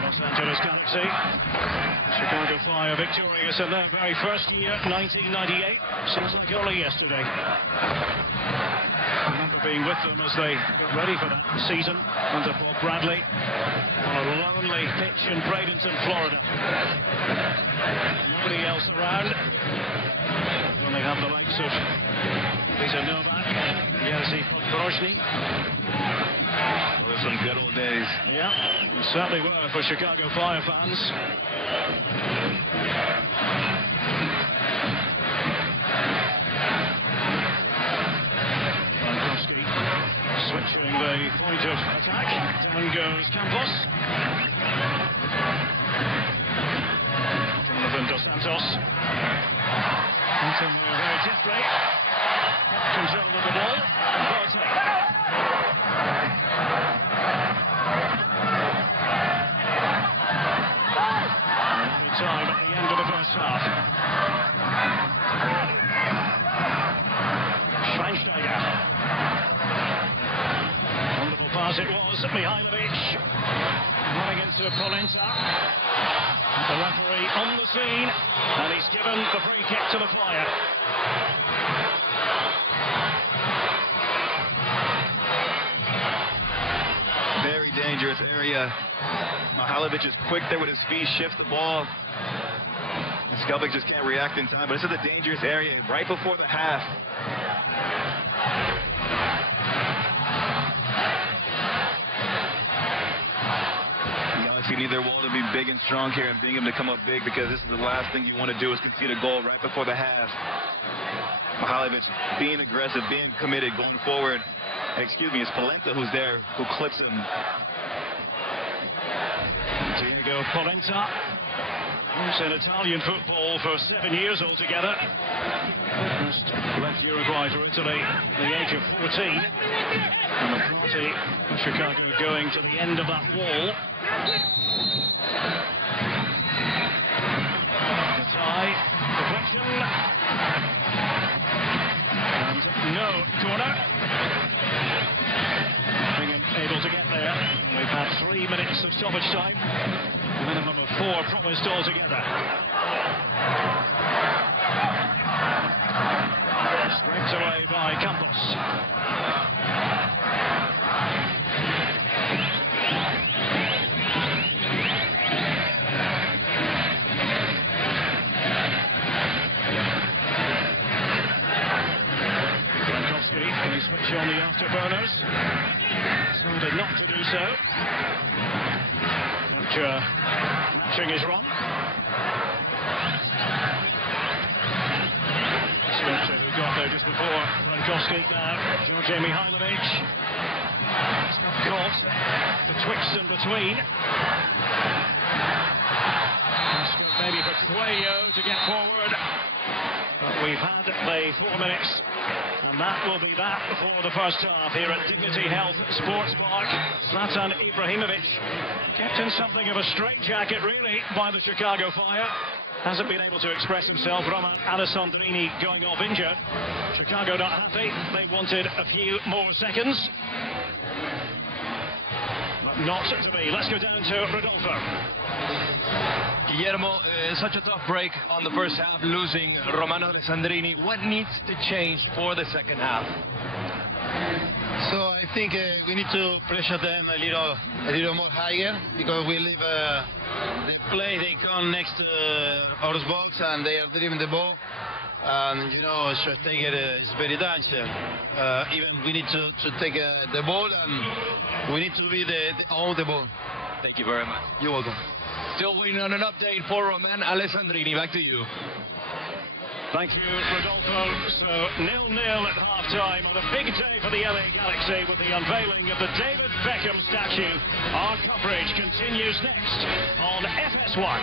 Los Angeles Galaxy. Chicago Fire victorious in their very first year, 1998. Seems like only yesterday. I remember being with them as they got ready for that season under Bob Bradley on a lonely pitch in Bradenton, Florida. Nobody else around. Only have the likes of Lisa Novak, Jerzy Podporozny. Those are some good old days. Yeah, they certainly were for Chicago Fire fans. Switching the point of attack. Down goes Campos. Jonathan Dos Santos. Antonio very deftly. Control of the ball. Boateng. Good time at the end of the first half. Schweinsteiger. As it was, Mihailovic running into Polenta. The referee on the scene, and he's given the free kick to the Fire. Very dangerous area. Mihailovic is quick there with his feet, shifts the ball. Skelbic just can't react in time, but this is a dangerous area right before the half. Alex, you need their wall to be big and strong here and being able to come up big, because this is the last thing you want to do is concede a goal right before the half. Mihailovic being aggressive, being committed, going forward. Excuse me, it's Polenta who's there, who clips him. Diego Polenta. He's in Italian football for 7 years altogether. First left Uruguay for Italy at the age of 14. And the party of Chicago going to the end of that wall. The tie, deflection. And no corner. Being able to get there. We've had 3 minutes of stoppage time. A minimum of 4 promised altogether. Scraped away by Campos. Frankowski, can he switch on the afterburners? Decided not to do so. Matching his run. Spencer, who got there just before Frankowski, now George Mihailovic. Stuff caught, betwixt and between. Maybe for Cuello to get forward. But we've had the 4 minutes, and that will be that for the first half here at Dignity Health Sports Park. Zlatan Ibrahimovic kept in something of a straitjacket, really, by the Chicago Fire. Hasn't been able to express himself. Roman Alessandrini going off injured. Chicago not happy. They wanted a few more seconds. But not to be. Let's go down to Rodolfo. Guillermo, such a tough break on the first half, losing Romano Alessandrini. What needs to change for the second half? So I think we need to pressure them a little more higher, because we leave the play, they come next to our box and they are driving the ball. And Schwarzenegger is very dangerous. Even we need to take the ball, and we need to be on the ball. Thank you very much. You're welcome. Still waiting on an update for Roman Alessandrini. Back to you. Thank you, Rodolfo. So 0-0 at half-time on a big day for the LA Galaxy with the unveiling of the David Beckham statue. Our coverage continues next on FS1.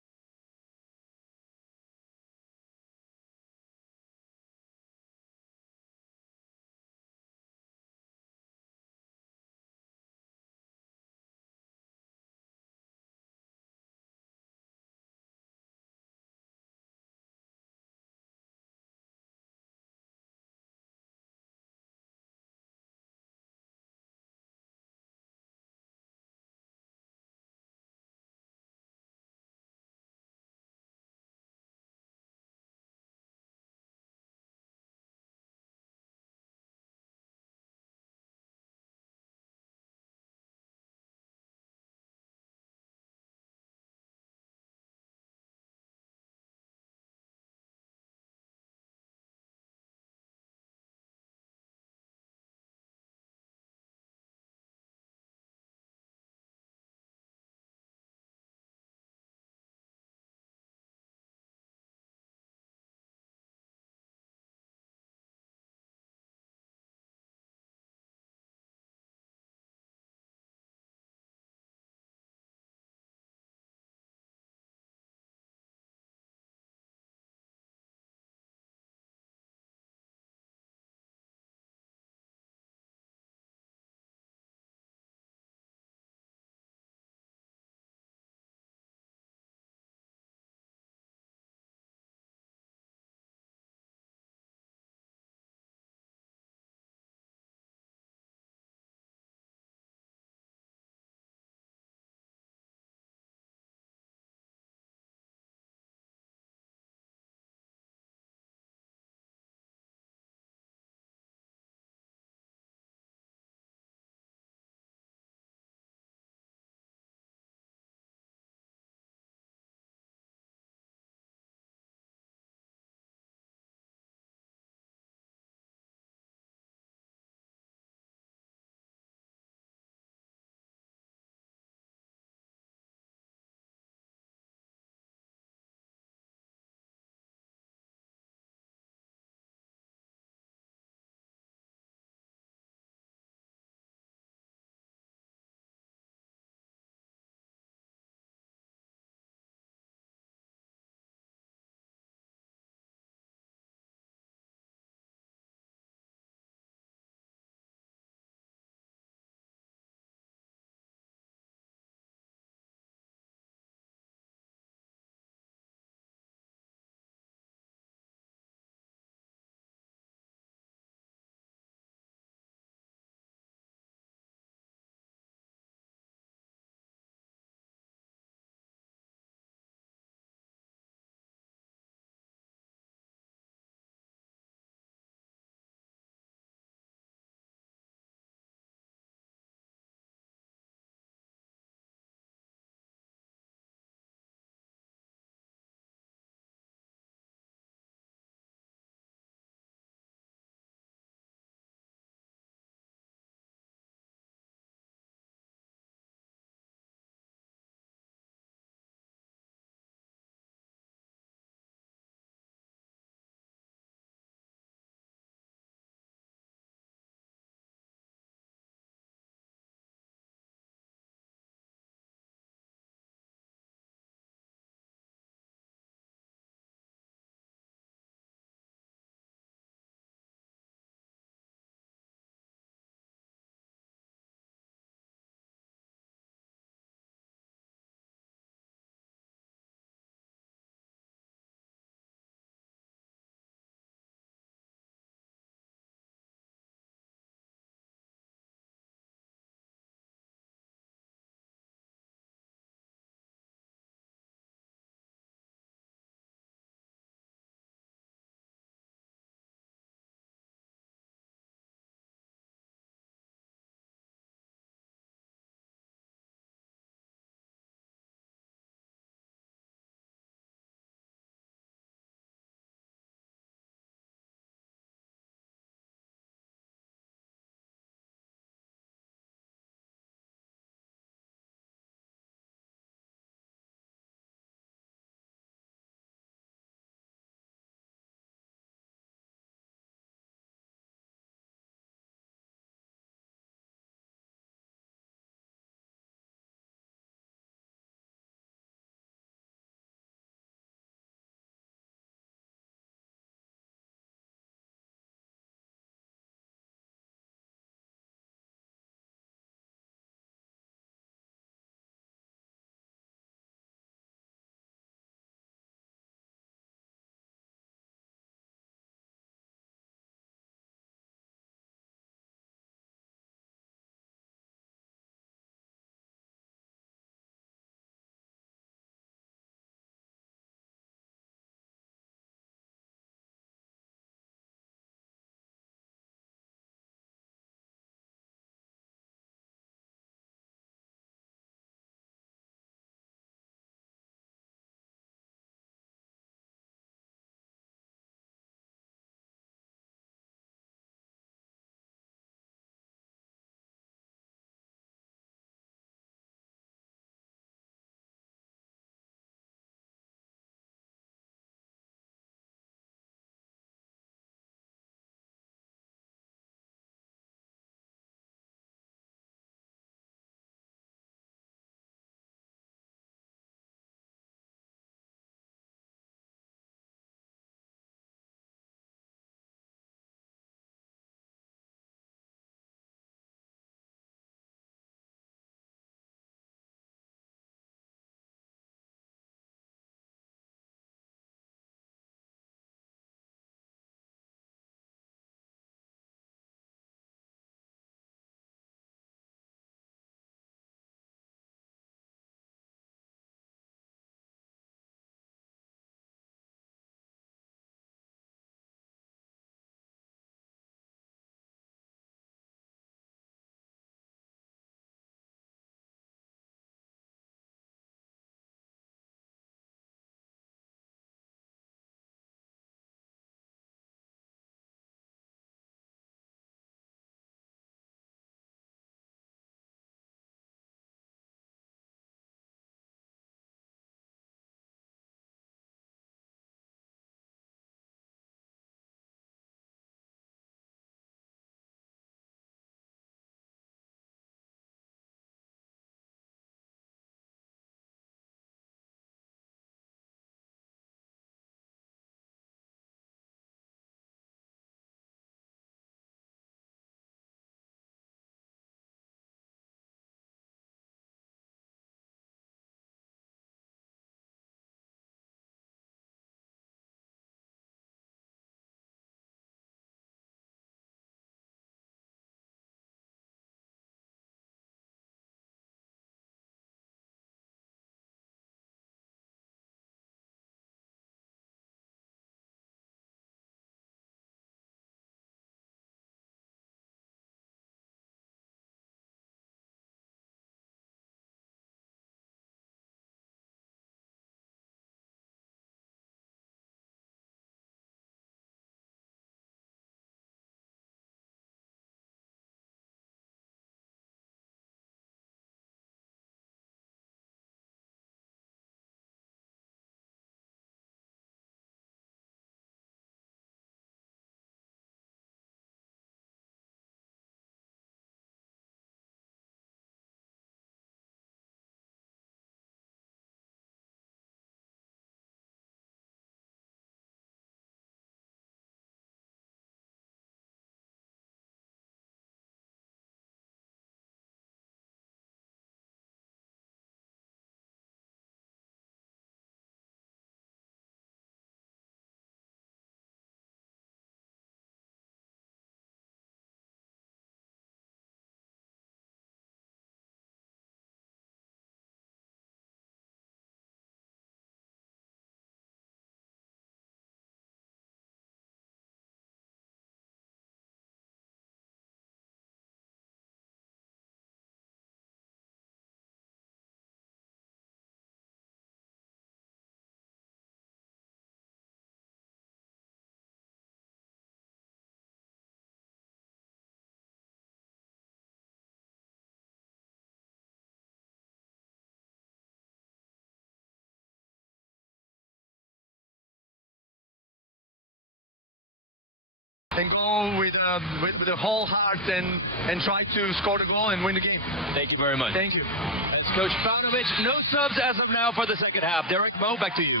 and go with the whole heart and try to score the goal and win the game. Thank you very much. Thank you. As Coach Paunovic, no subs as of now for the second half. Derek Mo, back to you.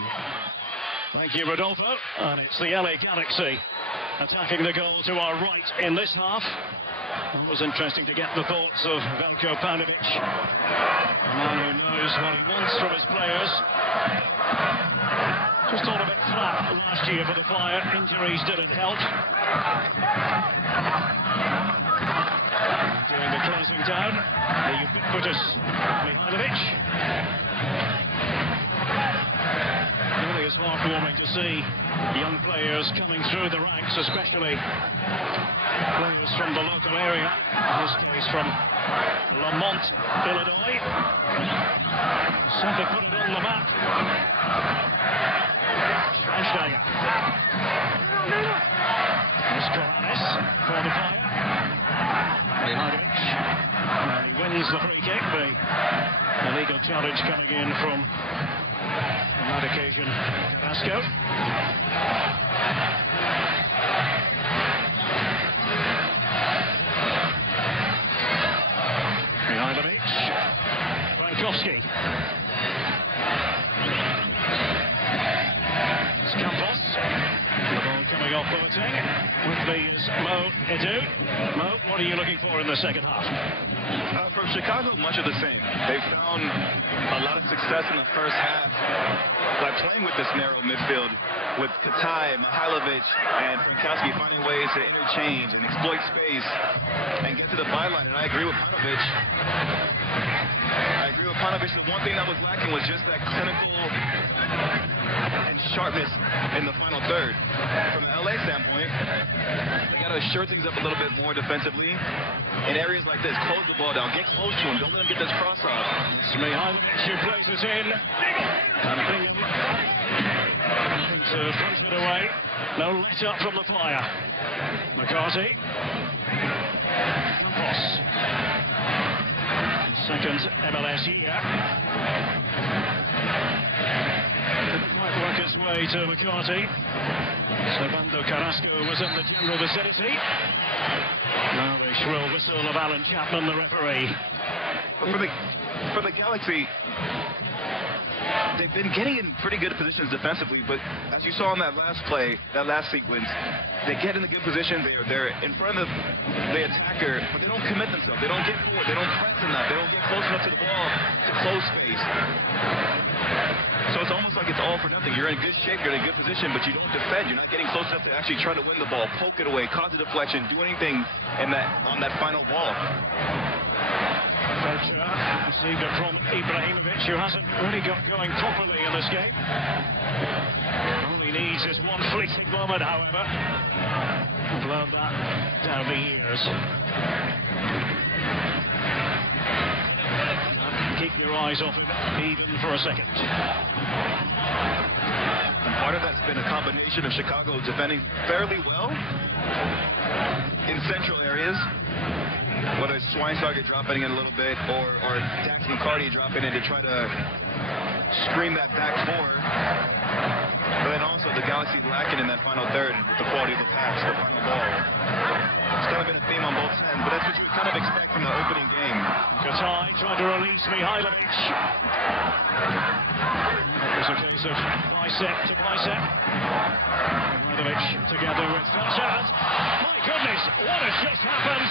Thank you, Rodolfo. And it's the LA Galaxy attacking the goal to our right in this half. It was interesting to get the thoughts of Veljko Paunovic, a man who knows what he wants from his players. Just all a bit flat last year for the Fire. Injuries didn't help. Doing the closing down, the ubiquitous Mihailovic. Really is heartwarming to see young players coming through the ranks, especially players from the local area, in this case from Lamont, Illinois. Simply put it on the map. Schweinsteiger. There's Corrales for the Fire. Mihailovic. And he wins the free kick. The illegal challenge coming in from, on that occasion, Carrasco. Mihailovic. Frankowski. It's Campos. The ball coming off Boateng. With me is Mo Edu. Mo, what are you looking for in the second half? From Chicago, much of the same. They found a lot of success in the first half by playing with this narrow midfield, with Katai, Mihailovic, and Frankowski finding ways to interchange and exploit space and get to the byline. And I agree with Paunovic. The one thing that was lacking was just that clinical and sharpness in the final third. From the LA standpoint, they got to assure things up a little bit more defensively in areas like this. Close the ball down, get close to him, don't let him get this cross off. It's Mihailovic who plays it in. And Bingham looking to punt it away. No let up from the Fire. McCarthy. Campos. Second MLS year. Didn't quite work his way to McCarthy. Servando Carrasco was in the general vicinity. Now the shrill whistle of Alan Chapman, the referee. But for the Galaxy, they've been getting in pretty good positions defensively, but as you saw in that last play, that last sequence, they get in a good position. They're in front of the attacker, but they don't commit themselves. They don't get forward. They don't press enough. They don't get close enough to the ball to close space. So it's almost like it's all for nothing. You're in good shape, you're in a good position, but you don't defend. You're not getting close enough to actually try to win the ball, poke it away, cause a deflection, do anything on that final ball. Received it from Ibrahimovic, who hasn't really got going properly in this game. All he needs is one fleeting moment, however. I've learned that down the years. Keep your eyes off him, even for a second. Part of that's been a combination of Chicago defending fairly well in central areas, whether it's Schweinsteiger dropping in a little bit or Dax McCarty dropping in to try to screen that back four. But then also the Galaxy lacking in that final third with the quality of the pass, the final ball. It's kind of been a theme on both ends, but that's what you would kind of expect from the opening game. Katai trying to release Mihailovic. It was a case of bicep to bicep. Mihailovic together with Sanchez. My goodness, what has just happened?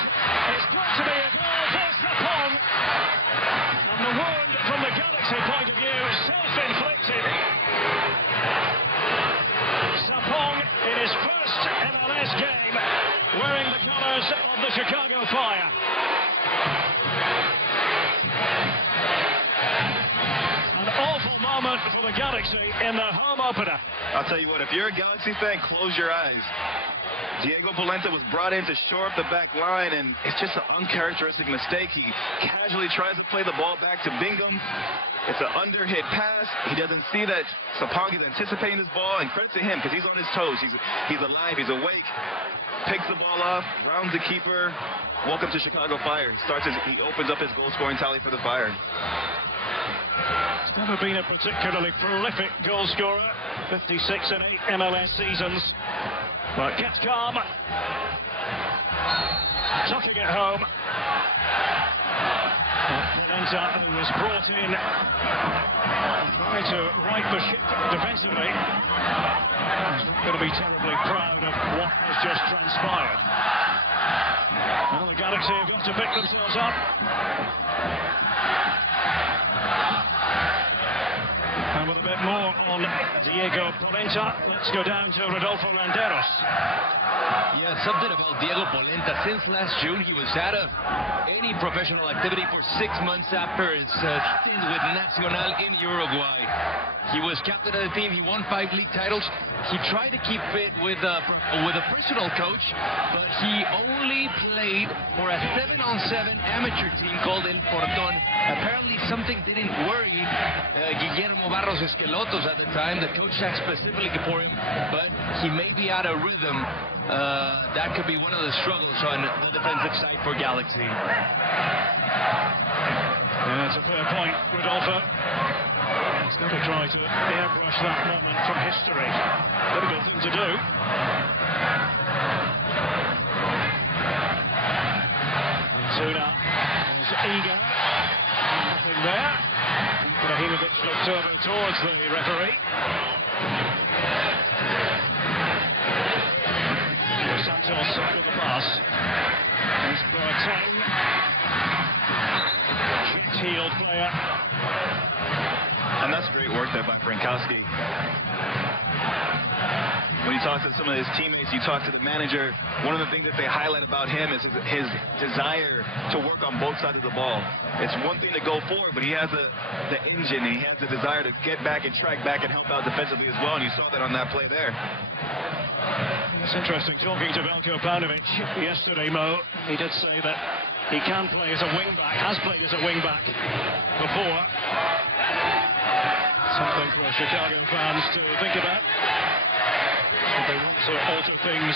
It's got to be a goal for Sapong. And the wound from the Galaxy point of view, self-inflicted. Sapong in his first MLS game, wearing the colours of the Chicago Fire. An awful moment for the Galaxy in the home opener. I'll tell you what, if you're a Galaxy fan, close your eyes. Diego Polenta was brought in to shore up the back line, and it's just an uncharacteristic mistake. He casually tries to play the ball back to Bingham. It's an under-hit pass. He doesn't see that Sapong is anticipating this ball, and credit to him because he's on his toes. He's alive. He's awake. Picks the ball off, rounds the keeper. Welcome to Chicago Fire. He opens up his goal-scoring tally for the Fire. He's never been a particularly prolific goal scorer. 56 in 8 MLS seasons. But kept calm. Tucking it home. Polenta, who was brought in, trying to right the ship defensively. He's not going to be terribly proud of what has just transpired. Well, the Galaxy have got to pick themselves up. And with a bit more on Diego Polenta, let's go down to Rodolfo Landeros. Yeah, something about Diego Polenta. Since last June, he was out of any professional activity for 6 months after his stint with Nacional in Uruguay. He was captain of the team. He won 5 league titles. He tried to keep fit with a personal coach, but he only played for a 7-on-7 amateur team called El Portón. Apparently, something didn't worry Guillermo Barros Esquelotos at the time. The coach asked specifically for him, but he may be out of rhythm. That could be one of the struggles on the defensive side for Galaxy. Yeah, that's a fair point, Rodolfo. He's going to try to airbrush that moment from history. Difficult thing to do. Antuna is eager. Nothing there. Ibrahimovic looked over towards the referee. Santos with the pass. There's Boateng. Checked-heeled player. And that's great work there by Frankowski. When you talk to some of his teammates, you talk to the manager, one of the things that they highlight about him is his desire to work on both sides of the ball. It's one thing to go forward, but he has the engine, and he has the desire to get back and track back and help out defensively as well, and you saw that on that play there. It's interesting, talking to Veljko Paunovic yesterday, Mo, he did say that he can play as a wing-back, has played as a wing-back before. Something for Chicago fans to think about. If they want to alter things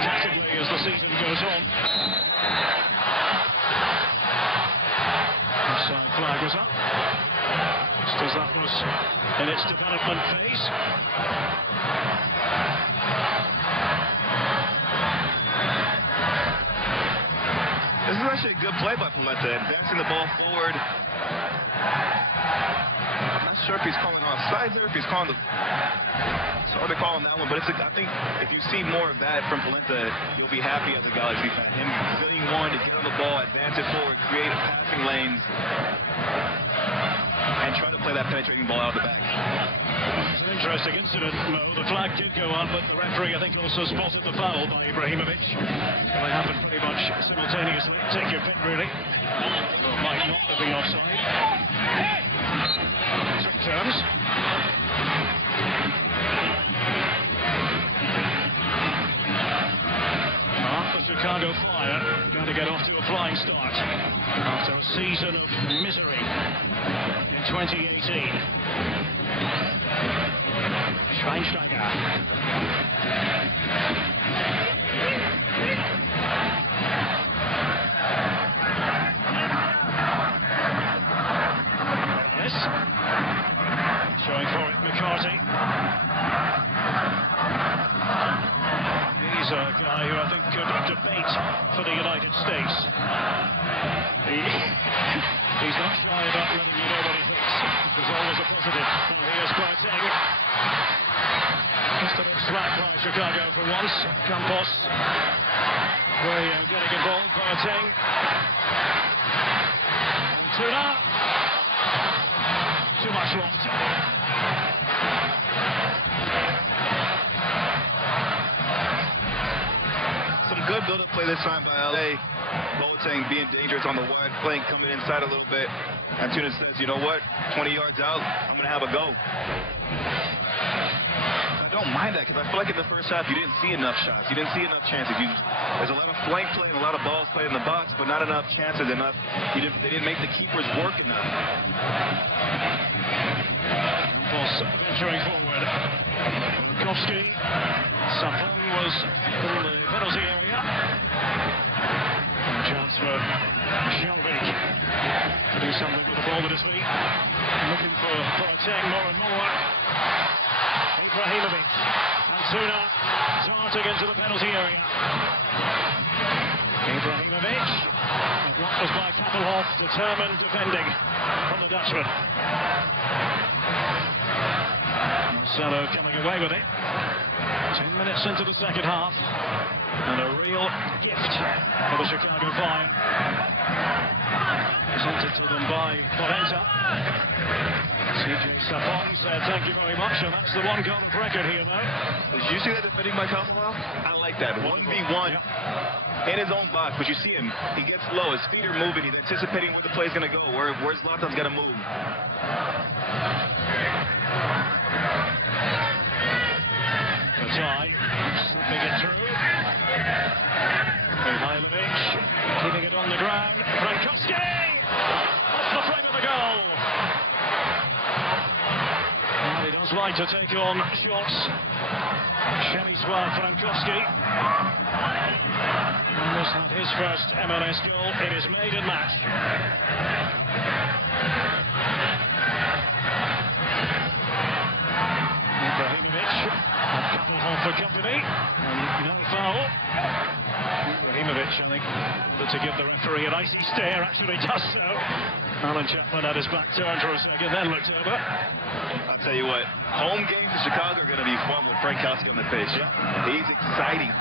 tactically as the season goes on. Offside flag was up. Just as that was in its development phase. This is actually a good play by Polenta, advancing the ball forward. I'm not sure if he's calling offsides or if he's calling the... It's hard to call on that one, but I think if you see more of that from Polenta, you'll be happy as a Galaxy fan. Him feeling one to get on the ball, advance it forward, create passing lanes, and try to play that penetrating ball out of the back. It's an interesting incident, Mo. The flag did go on, but the referee, I think, also spotted the foul by Ibrahimovic. Well, they happened pretty much simultaneously. Take your pick, really. Or might not have been offside. Some terms. The Chicago Fire going to get off to a flying start after a season of misery in 2018. Schweinsteiger. This showing for it, McCarthy. He's a guy who I think could debate for the United States. He's not shy about letting you know what he thinks. There's always a positive. Here's Boateng. Just a bit slack by Chicago for once. Campos. Very getting involved. Boateng. Antuna. Too much lost. Some good build-up play this time by LA. Boateng being dangerous on the wide flank, coming inside a little bit. Antuna says, you know what? 20 yards out, I'm going to have a go. I don't mind that because I feel like in the first half you didn't see enough shots. You didn't see enough chances. There's a lot of flank play and a lot of balls played in the box, but not enough chances. They didn't make the keepers work enough. Campos venturing forward. Kowski. Sapon was in the penalty area. Chance for Shelby to do something with the ball at his feet. Looking for Boateng more and more. Ibrahimovic. Antuna. penalty area. Ibrahimovic. And what was by Kappelhoff, determined defending from the Dutchman. Marcelo coming away with it. 10 minutes into the second half. And a real gift for the Chicago Fire. Presented to them by Polenta. CJ Sapong said thank you very much, and that's the one goal of record here, though. Did you see that defending by Kappelhoff? I like that. 1v1 in his own box, but you see him. He gets low. His feet are moving. He's anticipating where the play's going to go, where's Zlatan's going to move. Tie, slipping it through. Mihailovic keeping it on the ground. Frankowski off the front of the goal. Well, he does like to take on shots. Przemysław Frankowski. Almost had his first MLS goal in his maiden match. For company, and no foul. Ibrahimovic, I think, to give the referee an icy stare, actually does so. Alan Chapman had his back turned for a second, then looked over. I'll tell you what, home games in Chicago are going to be fun with Frankowski on the pitch. He's exciting. A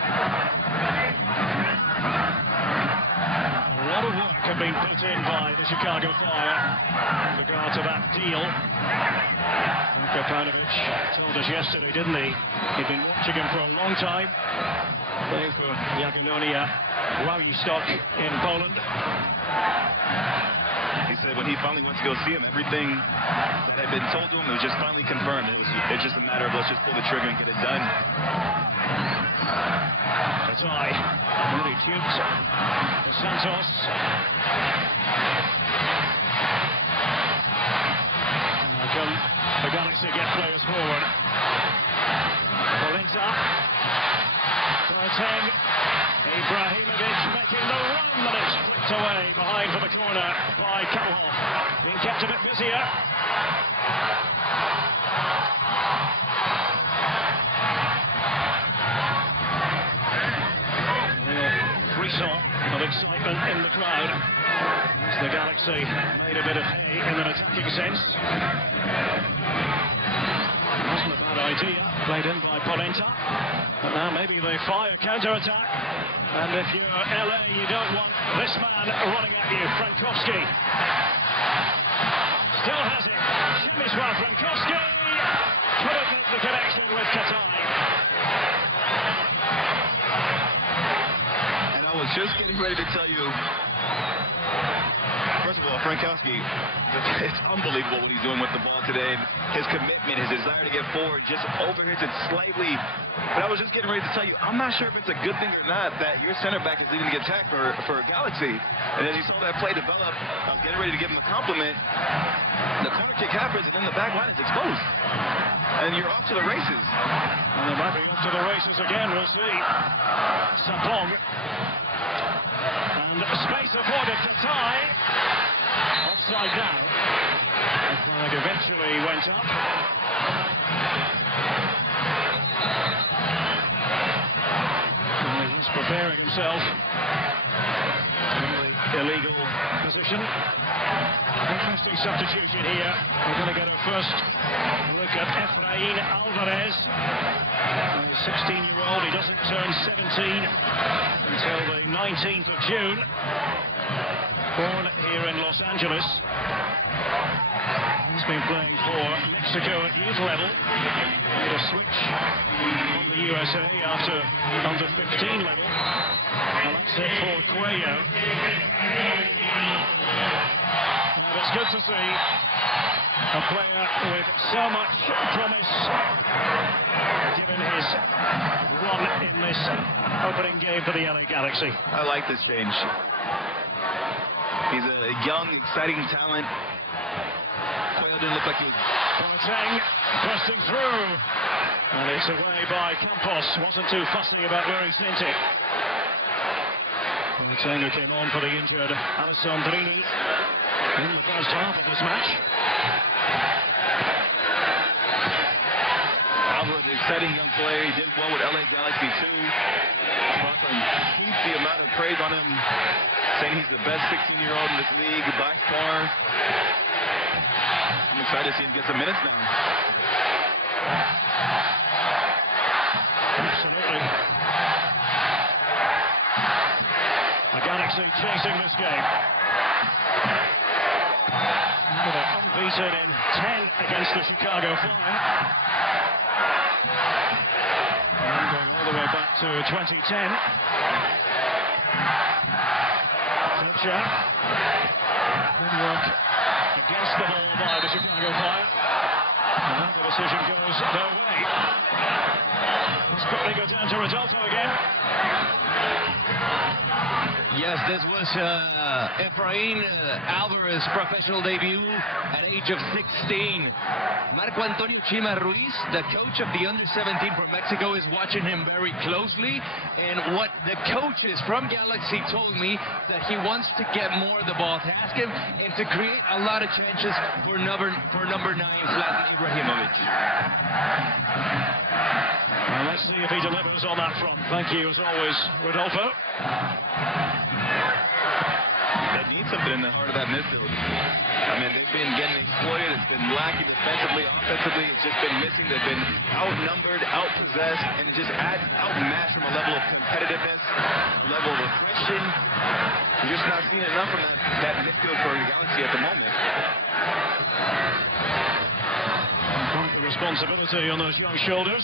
lot of work had been put in by the Chicago Fire with regard to that deal. Kapanovic told us yesterday, didn't he? He'd been watching him for a long time, playing for Jagiellonia Białystok in Poland. He said when he finally went to go see him, everything that had been told to him, it was just finally confirmed. It's just a matter of let's just pull the trigger and get it done. That's why really tuned to Santos. The Galaxy get players forward. Polenta. Boateng. Ibrahimovic making the run, but it's flicked away behind for the corner by Kappelhoff. Being kept a bit busier. Frisson of excitement in the crowd. As the Galaxy made a bit of hay in an attacking sense. Wasn't a bad idea, played in by Polenta. But now maybe they fire counter-attack. And if you're LA, you don't want this man running at you, Frankowski. Still has it. Przemysław Frankowski. Couldn't make the connection with Katai. And I was just getting ready to tell you, first of all, Frankowski, it's unbelievable what he's doing with the ball today. His commitment, his desire to get forward, just overhits it slightly. But I was just getting ready to tell you, I'm not sure if it's a good thing or not that your center back is leading the attack for Galaxy. And as you saw that play develop, I was getting ready to give him a compliment. The corner kick happens, and then the back line is exposed. And you're off to the races. And they might be off to the races again, we'll see. Sapong. And space afforded to tie. Offside now. The flag eventually went up. And he's preparing himself in the illegal position. Interesting substitution here. We're going to get a first look at Efrain Alvarez. He's 16-year-old. He doesn't turn 17 until the 19th of June. Born here in Los Angeles. He's been playing for Mexico at youth level. Made a switch from the USA after under 15 level. And that's it for Cuello. And it's good to see a player with so much promise given his run in this opening game for the LA Galaxy. I like this change. He's a young, exciting talent. Cuello didn't look like he was... Boateng busting through. And it's away by Campos. Wasn't too fussy about where he sent it. Boateng who came on for the injured Alessandrini in the first half of this match. Alvarez, an exciting young player. He did well with LA Galaxy too. best 16-year-old in this league by far. I'm excited to see him get some minutes now. Absolutely. The Galaxy chasing this game. They're unbeaten in 10 against the Chicago Fire. And going all the way back to 2010. Thatcher. Good work against the ball by the Chicago Fire. And now the decision goes their way. Let's quickly go down to Rodolfo again. Yes, this was Efrain Alvarez's professional debut at age of 16. Marco Antonio Chima Ruiz, the coach of the under-17 from Mexico, is watching him very closely. And what the coaches from Galaxy told me, that he wants to get more of the ball, to ask him, and to create a lot of chances for number 9, Zlatan Ibrahimovic. Well, let's see if he delivers on that front. Thank you, as always, Rodolfo. They need something in the heart of that midfield. I mean, they've been getting exploited. It's been lacking defensively, offensively. It's just been missing. They've been outnumbered, outpossessed, and it just adds outmatched from a level of competitiveness, a level of aggression. You're just not seeing enough from that midfield for the Galaxy at the moment. Quite the responsibility on those young shoulders.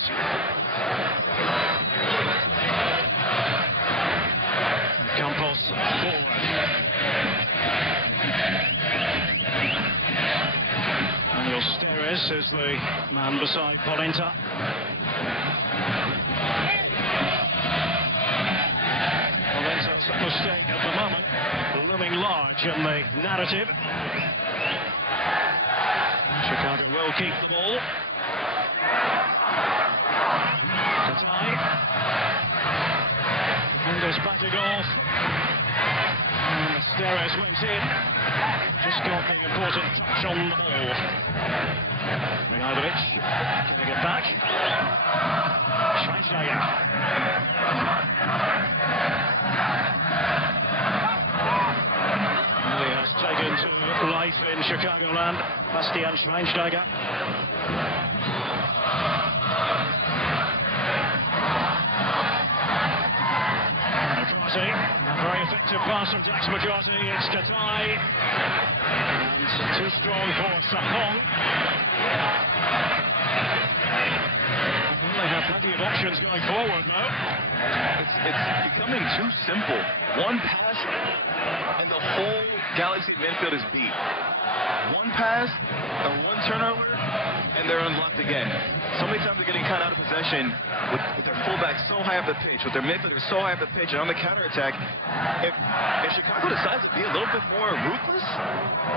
Campos forward. Daniel Steres is the man beside Polenta. Polenta's mistake at the moment looming large in the narrative. Chicago will keep the ball. Katai. Defenders batting off. And Steres went in. Just got the important touch on the ball. Mihajlovic getting it back. Schweinsteiger. He has taken to life in Chicagoland. Bastian Schweinsteiger. McCarthy. Very effective pass from Dax McCarthy. It's Katai. And too strong for Sapong. They have plenty of options going forward now. It's becoming too simple. One pass and the whole Galaxy midfield is beat. One pass or one turnover and they're unlocked again. So many times they're getting caught out of possession with their fullback so high up the pitch, with their midfielders so high up the pitch, and on the counterattack, if Chicago decides to be a little bit more ruthless,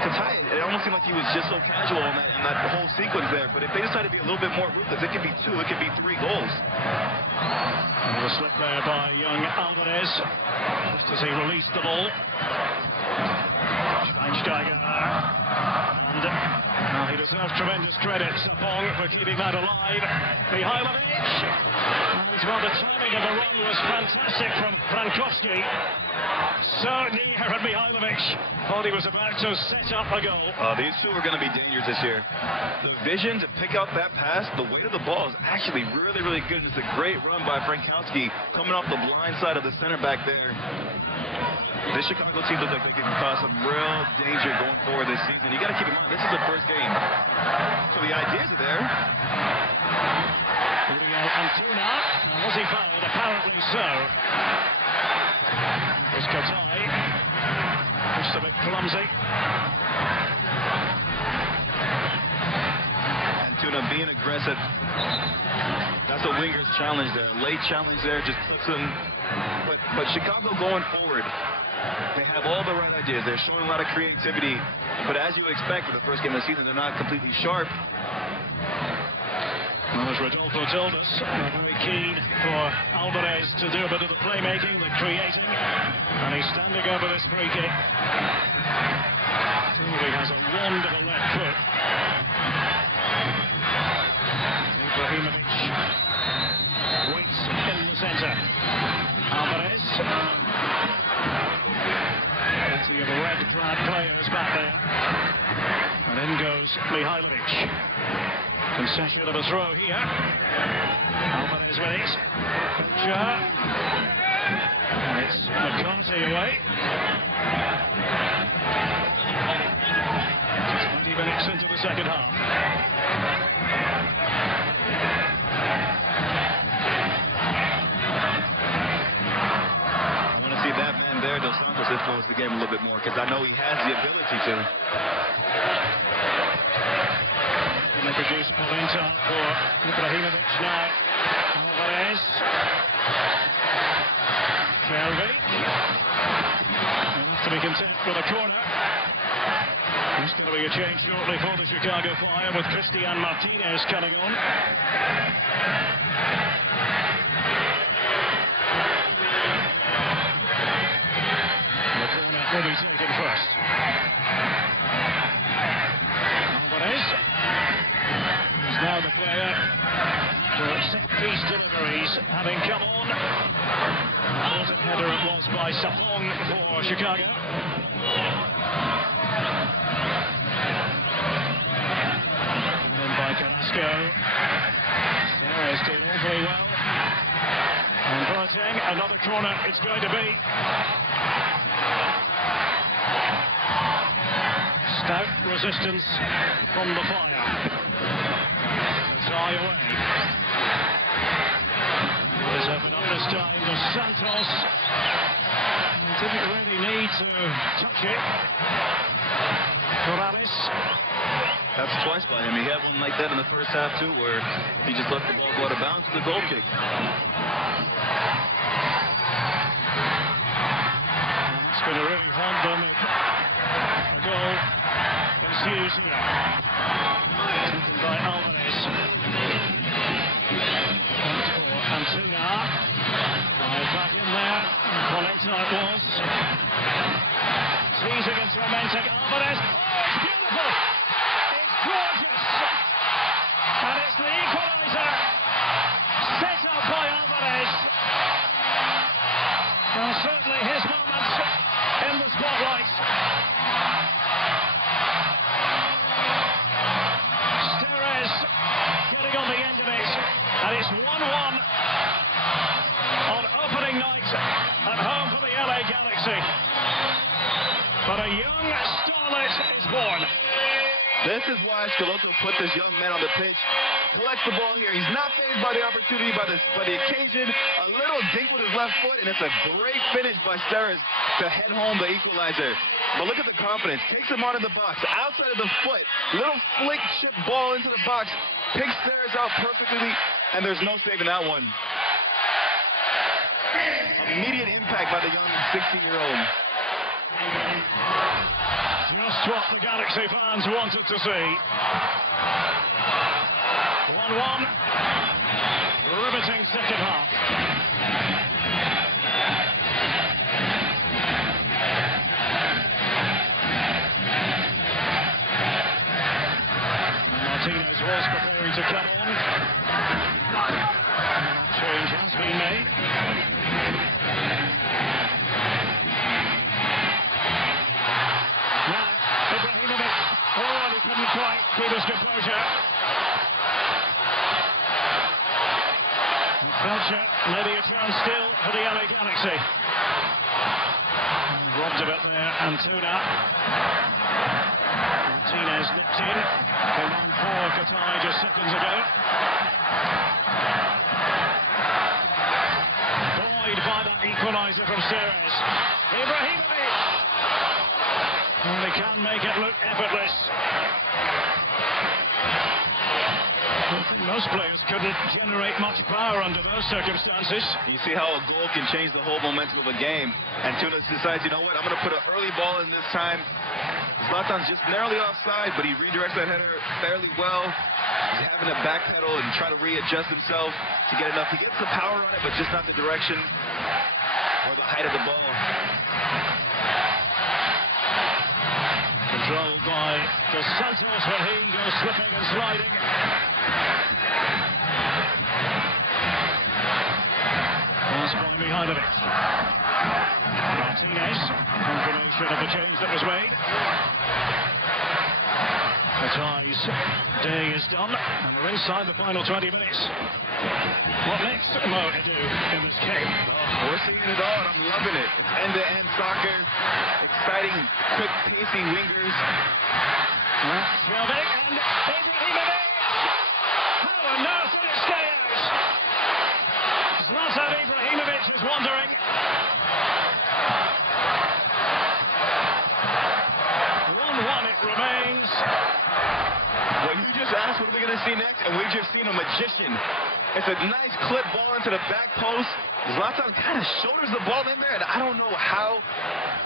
Katai, it almost seemed like he was just so casual in that whole sequence there, but if they decide to be a little bit more ruthless, it could be 2, it could be 3 goals. And a slip there by young Alvarez, just as he released the ball. Schweinsteiger there. And he deserves tremendous credit, Sapong, for keeping that alive. Mihajlovic. And well, the timing of the run was fantastic from Frankowski. So near, and Mihajlovic thought he was about to set up a goal. These two are going to be dangerous this year. The vision to pick out that pass, the weight of the ball is actually really, really good. It's a great run by Frankowski coming off the blind side of the center back there. This Chicago team looks like they can cause some real danger going forward this season. You got to keep in mind, this is the first game. So the ideas are there. Rio Antuna, was he fouled? Apparently so. It's Katai. Just a bit clumsy. Antuna being aggressive. That's a winger's challenge there. Late challenge there, just puts him. But Chicago going forward, they have all the right ideas. They're showing a lot of creativity. But as you would expect for the first game of the season, they're not completely sharp. Well, as Rodolfo told us, they're very keen for Alvarez to do a bit of the playmaking, the creating. And he's standing over this free kick. He has a wonderful left foot. Ibrahimovic waits in the centre. Alvarez. Plenty of Potential of a throw here. Alvarez with it. It's McCarthy away. 20 minutes into the second half. I want to see that man there, Dos Santos, influence the game a little bit more, because I know he has the ability to. And they produce Polenta for Ibrahimovic now. Alvarez. Shelby. They'll have to be content with a corner. There's going to be a change shortly for the Chicago Fire with Christian Martinez coming on. The corner will be taken first. Alvarez is now the player for set-piece deliveries, having come on. What a header it was by Sapong for Chicago. Sarah's doing all very well. And Boateng, another corner it's going to be. Stout resistance from the Fire. Tie away. There's open up this time to Santos. Didn't really need to touch it. Corrales. That's twice by him. He had one like that in the first half, too, where he just let the ball go out of bounds with the goal kick. It's going to really haunt them if a goal ensues here. Taken by Alvarez. That's for Antuna. Back in there. Polenta it was. Teasing and tormenting Alvarez. Oh, it's beautiful! Gorgeous! And it's the equaliser set up by Alvarez. Well, certainly his moment in the spotlight. Steres getting on the end of it, and it's 1-1 on opening night at home for the LA Galaxy. But a young starlet is born. This is why Schelotto put this young man on the pitch. Collects the ball here. He's not fazed by the opportunity, by the occasion. A little dink with his left foot, and it's a great finish by Steres to head home the equalizer. But look at the confidence. Takes him out of the box, outside of the foot. Little flick chip ball into the box. Picks Steres out perfectly, and there's no saving that one. Immediate impact by the young 16-year-old. Just what the Galaxy fans wanted to see. 1-1. Riveting second half. Martinez was preparing to come on. Change has been made. Quite keep his composure. Belcher, maybe a chance still for the LA Galaxy. Robbed a bit there, Antuna. Martinez nipped in. Came on for Qatar just seconds ago. Buoyed by that equaliser from Steres. Ibrahimovic. And he can make it look effortless. I think most players couldn't generate much power under those circumstances. You see how a goal can change the whole momentum of a game. And Tunis decides, you know what, I'm going to put an early ball in this time. Zlatan's just narrowly offside, but he redirects that header fairly well. He's having to backpedal and try to readjust himself to get enough. He gets the power on it, but just not the direction or the height of the ball. Controlled by Dos Santos when he goes slipping and sliding. Last point behind it. Martinez, confirmation of the change that was made. Ties day is done, and we're inside the final 20 minutes. What next, Mo, to do in this game? We're seeing it all, and I'm loving it. It's end-to-end soccer, exciting, quick, pacey wingers. Shelby and Ibrahimovic. How on earth did it stay out? Zlatan Ibrahimovic is wondering. 1-1 it remains. Well, you just asked what we're going to see next, and we've just seen a magician. It's a nice clip ball into the back post. Zlatan kind of shoulders the ball in there, and I don't know how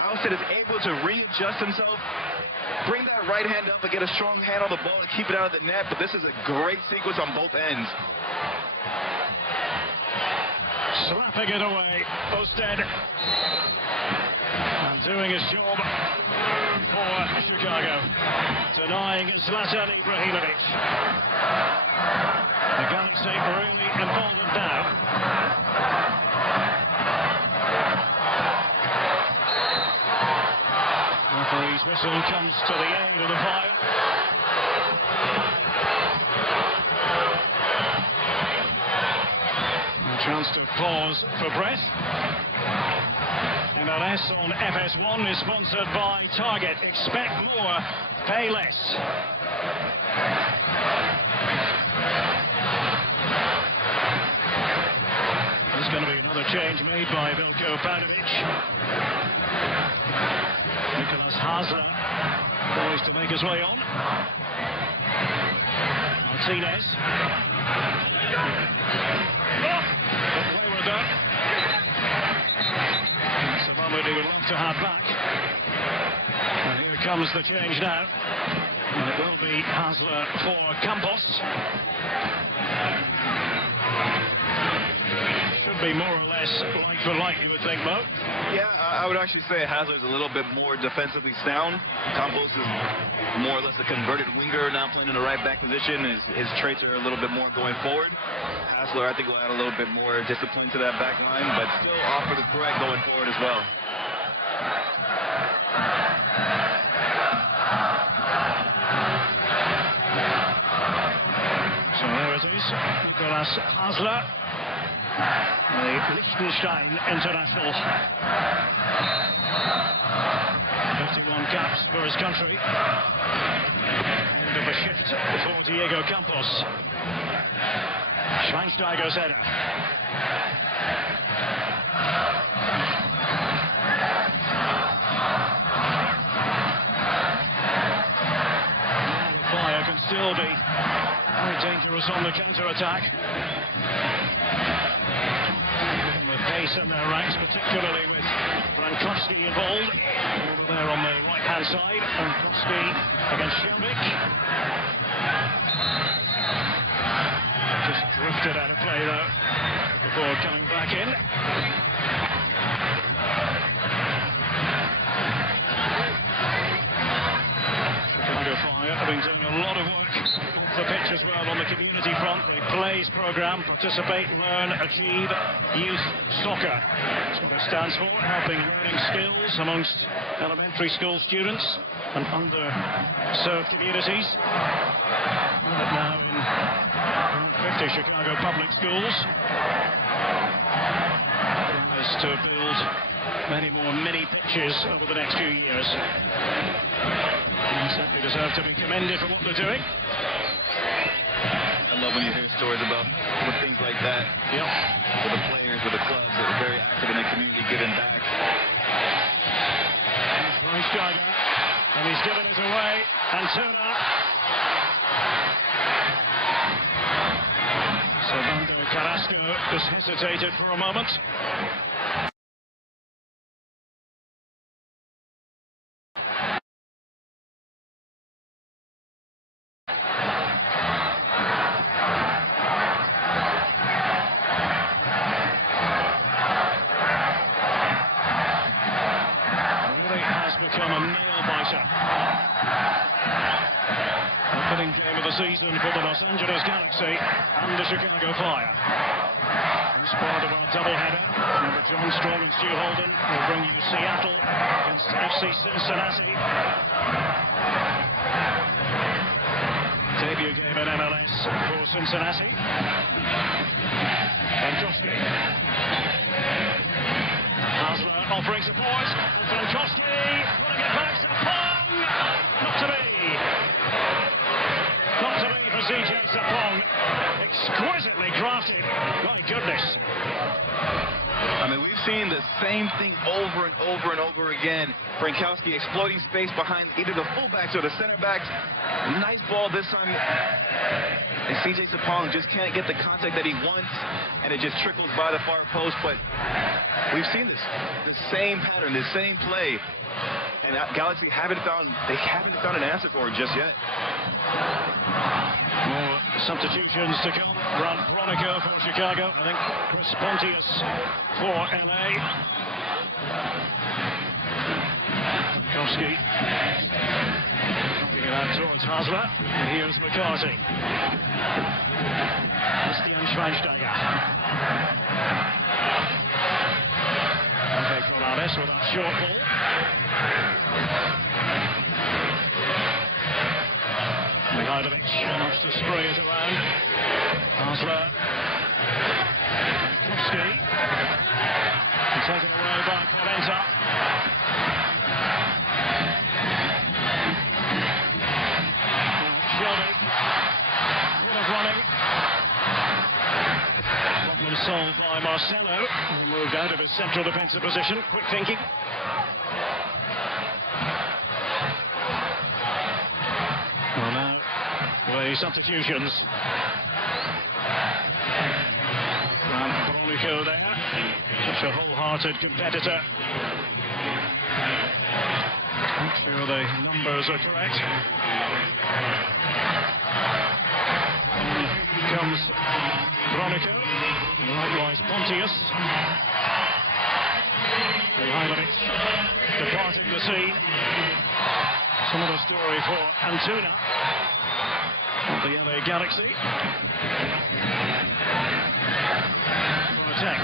Alcid is able to readjust himself, bring that right hand up and get a strong hand on the ball and keep it out of the net, but this is a great sequence on both ends. Slapping it away, Osted. And doing his job for Chicago. Denying Zlatan Ibrahimovic. The Galaxy really emboldened now. Referee's whistle comes to the aid of the fire. A chance to pause for breath. MLS on FS1 is sponsored by Target. Expect more, pay less. There's going to be another change made by Vilko Padovic. Nicolas Hazard poised to make his way on. Martinez. Wayward though. Somebody would love to have back. And here comes the change now. And it will be Hasler for Campos. Should be more or less like for like, you would think, Mo. Yeah, I would actually say Hazard's a little bit more defensively sound. Campos is more or less a converted winger, now playing in the right back position. His traits are a little bit more going forward. Hasler, I think, will add a little bit more discipline to that back line, but still offer the threat going forward as well. So there it is, Nicolas Hasler, the Liechtenstein international. 51 caps for his country. End of a shift for Diego Campos. Schweinsteiger's header. The fire can still be very dangerous on the counter-attack. The pace in their ranks, particularly with Frankowski involved. Over there on the right-hand side. Frankowski against Shelby. Just drifted out of play though before coming back in. Chicago Fire have been doing a lot of work off the pitch as well on the community front. The Plays programme, participate, learn, achieve, youth soccer. That's what it stands for, helping learning skills amongst elementary school students and underserved communities. And now in 50 Chicago public schools. Is to build many more mini pitches over the next few years. They certainly deserve to be commended for what they're doing. I love when you hear stories about things like that. Yep. For the players, for the clubs that are very active in the community, giving back. Schweinsteiger, and he's given it away. And Turner. Servando Carrasco just hesitated for a moment. Really has become a nail-biter. Opening game of the season for the Los Angeles Galaxy and the Chicago Fire. As part of our doubleheader, remember John Strong and Stu Holden will bring you Seattle against FC Cincinnati. debut game in MLS for Cincinnati. Frankowski. Hasler offering support. Frankowski putting it back to Sapong. Not to be. Not to be for CJ Sapong. Exquisitely crafted. My goodness. I mean, we've seen the same thing over and over and over again. Frankowski exploiting space behind either the fullbacks or the center backs. Nice ball this time. And CJ Sapong just can't get the contact that he wants, and it just trickles by the far post. But we've seen this, the same pattern, the same play. And Galaxy haven't found an answer for it just yet. More substitutions to come. Bronico for Chicago. I think Chris Pontius for LA. Kowski. Looking it out towards Hasler. And here's McCarthy. Christian Schweinsteiger. Okay, Corrales with that short ball. Mihailovic wants to spray it around. Hasler. Kowski. Taken away by Polenta. Shelby. What a running. Problem solved by Marcelo. He moved out of his central defensive position. Quick thinking. Well, now, the substitutions. Bronico there. Such a wholehearted competitor. Make sure the numbers are correct. And comes Bronico. Likewise Pontius. Mihailovic departing the scene. Similar story for Antuna of the LA Galaxy. Attack.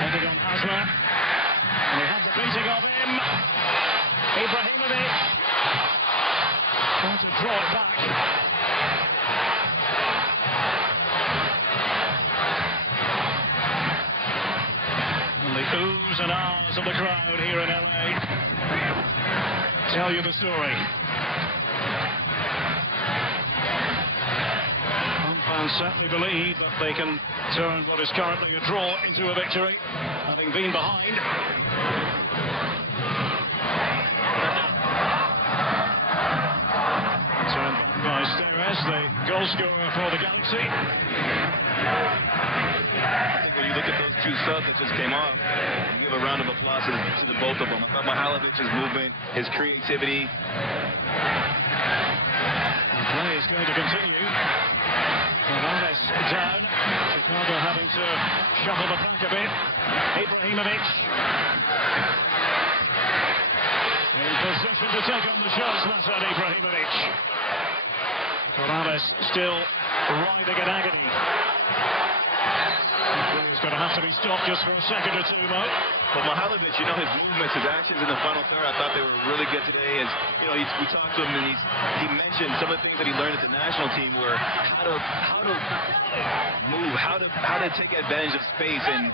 Taking on Hasler. And we have the beating of him. Ibrahimovic. Trying to draw it back. And the oohs and ahs of the crowd here in LA tell you the story. Fans certainly believe that they can turn what is currently a draw into a victory, having been behind. Turned back by Steres, the goal scorer for the Galaxy. I think when you look at those two subs that just came off, give a round of applause to the both of them. I thought Mihailovic's movement, his creativity. The play is going to continue. Corrales down. Chicago having to shuffle the pack a bit. Ibrahimovic in position to take on the shots. That's at Ibrahimovic. Corrales still writhing in agony. He's going to have to be stopped just for a second or two, Mo. But Mihailovic, his movements, his actions in the final third, I thought they were really good today. We talked to him, and he mentioned some of the things that he learned at the national team were how to move, how to take advantage of space and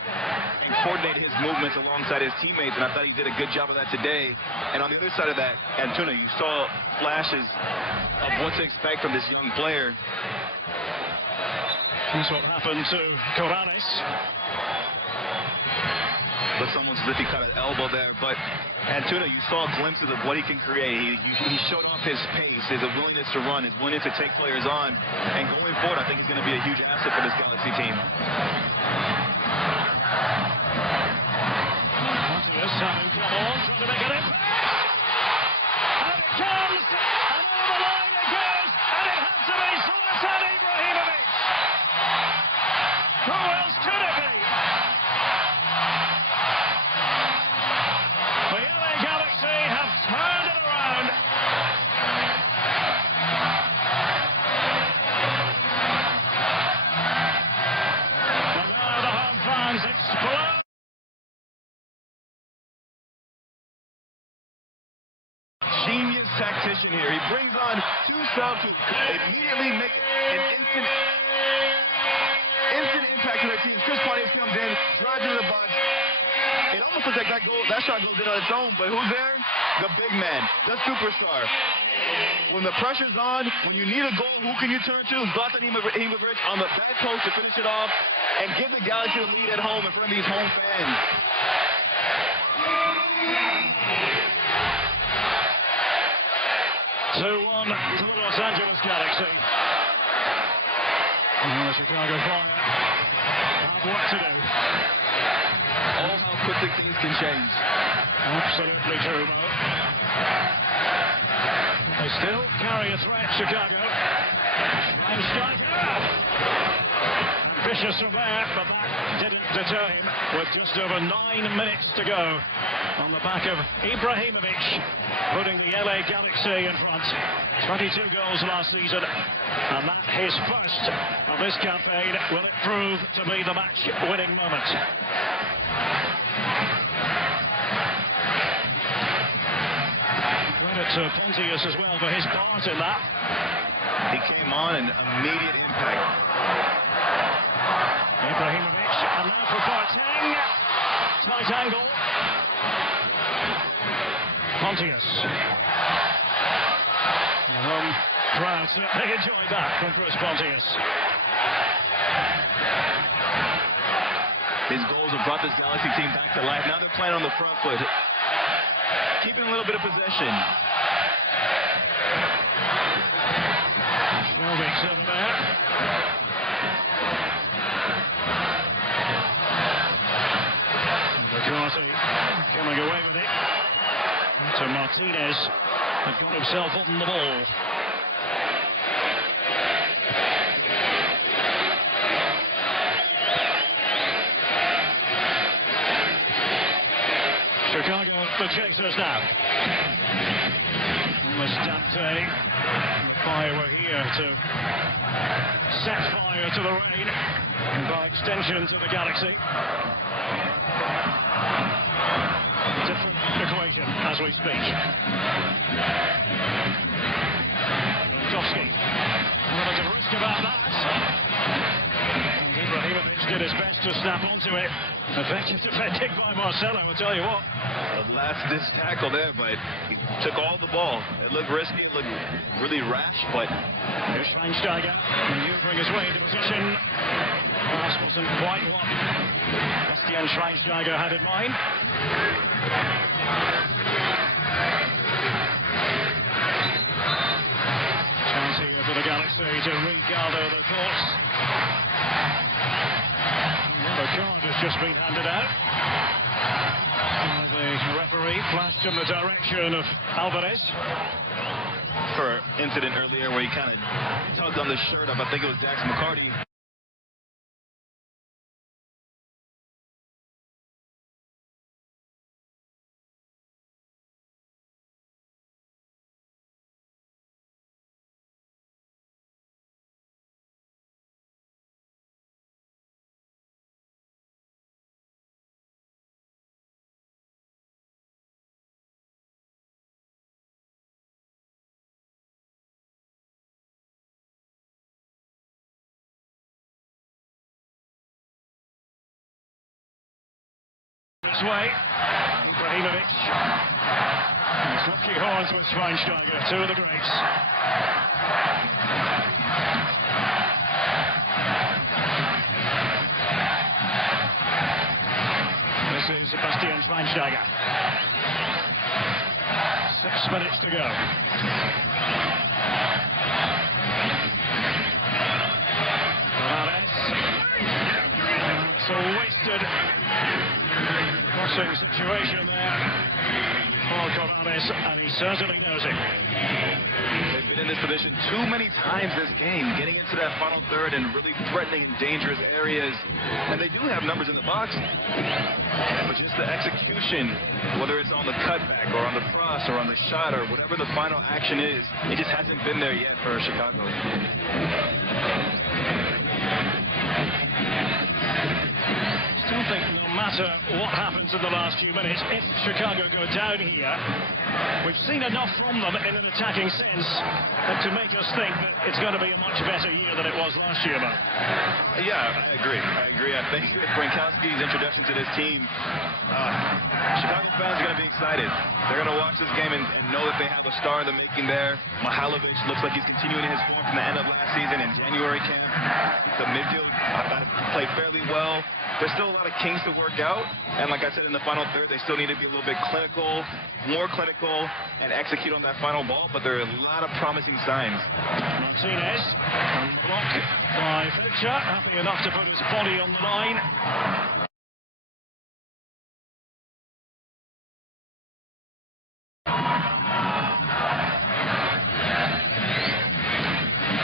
coordinate his movements alongside his teammates. And I thought he did a good job of that today. And on the other side of that, Antuna, you saw flashes of what to expect from this young player. That's what happened to Corrales. Looks almost as if he caught an elbow there, but Antuna, you saw glimpses of what he can create. He showed off his pace, his willingness to run, his willingness to take players on, and going forward, I think he's going to be a huge asset for this Galaxy team. Pontius having come on, trying to make an impact. And it comes, and over the line it goes, and it has to be Zlatan Ibrahimovic. Who else could it be? The LA Galaxy have turned it around. genius tactician here. He brings on two subs who immediately make an instant impact to their teams. Chris Pontius comes in, drives into the box. It almost looks like that shot goes in on its own, but who's there? The big man, the superstar. When the pressure's on, when you need a goal, who can you turn to? Zlatan Ibrahimovic on the back post to finish it off and give the Galaxy the lead at home in front of these home fans. 2-1 to the Los Angeles Galaxy. And the Chicago Fire have work to do. Oh, how quickly things can change. Absolutely true, Mo. They still carry a threat, Chicago. Schweinsteiger. Ambitious from there, but that didn't deter him with just over 9 minutes to go. On the back of Ibrahimovic, putting the LA Galaxy in front. 22 goals last season, and that his first of this campaign. Will it prove to be the match-winning moment? Credit to Pontius as well for his part in that. He came on and immediate impact. Ibrahimovic, and now for Boateng. Tight angle. Pontius. Crowd certainly enjoyed that from Chris Pontius. His goals have brought this Galaxy team back to life. Now they're playing on the front foot, keeping a little bit of possession. Shelving's in there. McCarthy coming away with it. So Martinez had got himself on the ball. Chicago, the chasers now. Mustante, the Fire were here to set fire to the rain, and by extension to the Galaxy. Different equation as we speak. Lewandowski, a little bit of risk about that. Ibrahimovic did his best to snap onto it. Effective defending by Marcelo, I'll tell you what. The last ditch tackle there, but he took all the ball. It looked risky, it looked really rash, but here's Schweinsteiger, maneuvering his way into position. Pass wasn't quite what Bastian Schweinsteiger had in mind. Chance here for the Galaxy to regather the thoughts. The card has just been handed out. The referee flashed in the direction of Alvarez. for incident earlier where he kind of tugged on the shirt of, I think it was Dax McCarty. This way, Ibrahimovic. He's looking horns with Schweinsteiger, two of the greats. This is Bastian Schweinsteiger. 6 minutes to go. It's a wasted crossing situation there for Corrales, and he certainly knows it. They've been in this position too many times this game, getting into that final third and really threatening in dangerous areas. And they do have numbers in the box, but just the execution, whether it's on the cutback or on the cross or on the shot or whatever the final action is, it just hasn't been there yet for Chicago. Still think no matter matter what happens in the last few minutes, if Chicago go down here, we've seen enough from them in an attacking sense to make us think that it's going to be a much better year than it was last year, Mark. Yeah, I agree. I think with Brankowski's introduction to this team, Chicago fans are going to be excited. They're going to watch this game and know that they have a star in the making there. Mihailovic looks like he's continuing his form from the end of last season in January camp. The midfield played fairly well. There's still a lot of kinks to work out, and like I said in the final third, they still need to be a little bit clinical, more clinical, and execute on that final ball, but there are a lot of promising signs. Martinez, on the block by Fletcher, happy enough to put his body on the line.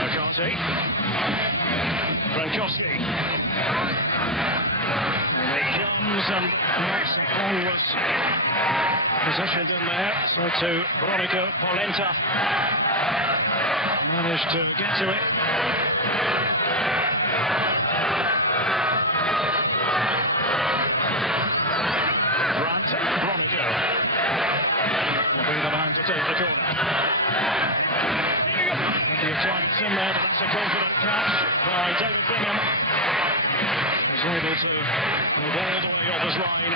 McCarthy, Brankowski. And Max Long was positioned in there, so to Veronica Polenta managed to get to it. Grant, Veronica will be the man to take the corner. The attempts in there, but that's a confident catch by David Bingham. Was able to move all the way off his line.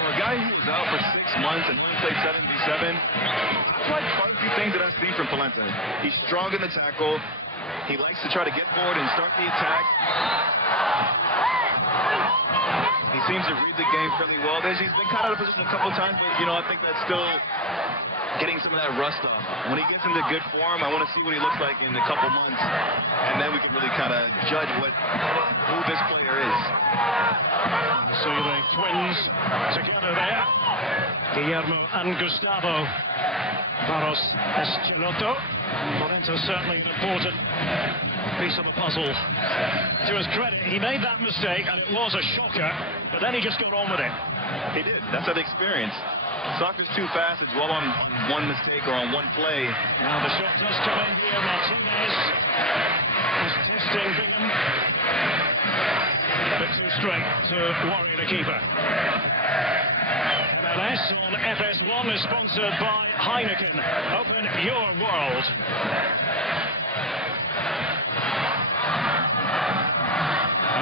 For a guy who was out for 6 months and only played 7v7, I like quite a few things that I've seen from Polenta. He's strong in the tackle. He likes to try to get forward and start the attack. He seems to read the game fairly well. He's been caught out of position a couple of times, but I think that's still getting some of that rust off. When he gets into good form, I want to see what he looks like in a couple months, and then we can really kind of judge who this player is. So the twins together there, Guillermo and Gustavo Barros Eschelotto. Polenta certainly an important piece of the puzzle. To his credit, he made that mistake, and it was a shocker, but then he just got on with it. He did. That's that experience. Soccer's too fast to dwell on one mistake or on one play. Now the shot does come in here. Martinez is testing Bingham. A bit too straight to worry the keeper. MLS on FS1 is sponsored by Heineken. Open your world.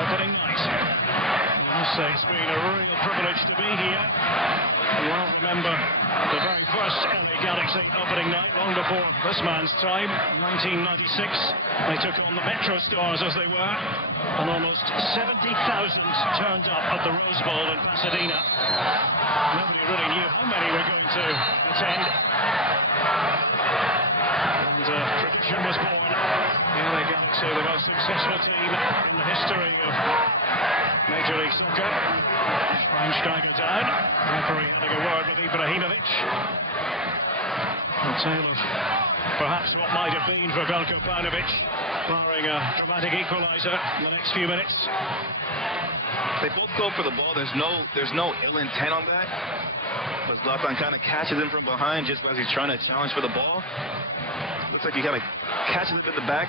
Opening night. I must say it's been a real privilege to be here. Well, remember the very first LA Galaxy opening night, long before this man's time, 1996. They took on the Metro Stars as they were, and almost 70,000 turned up at the Rose Bowl in Pasadena. Nobody really knew how many were going to attend. And tradition was born. The LA Galaxy, the most successful team in the history of Major League Soccer. Schweinsteiger down. Referee having a word with Ibrahimovic. A tale of perhaps what might have been for Veljko Paunovic, barring a dramatic equaliser in the next few minutes. They both go for the ball. There's no ill intent on that. But Zlatan kind of catches him from behind just as he's trying to challenge for the ball. Looks like he kind of catches it in the back.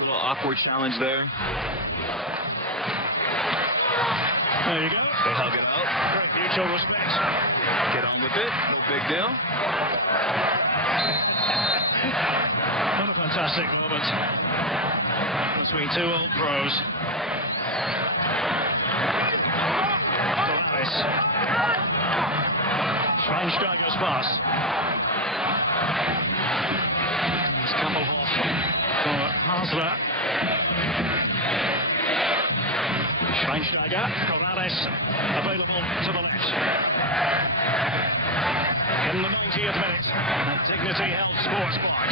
Little awkward challenge there. There you go. They hug it out. Great mutual respect. Get on with it. No big deal. What a fantastic moment between two old pros. Morales. Schweinsteiger's pass. It's Kappelhoff for Hasler. Schweinsteiger, Morales available to the left. In the 90th minute at Dignity Health Sports Park.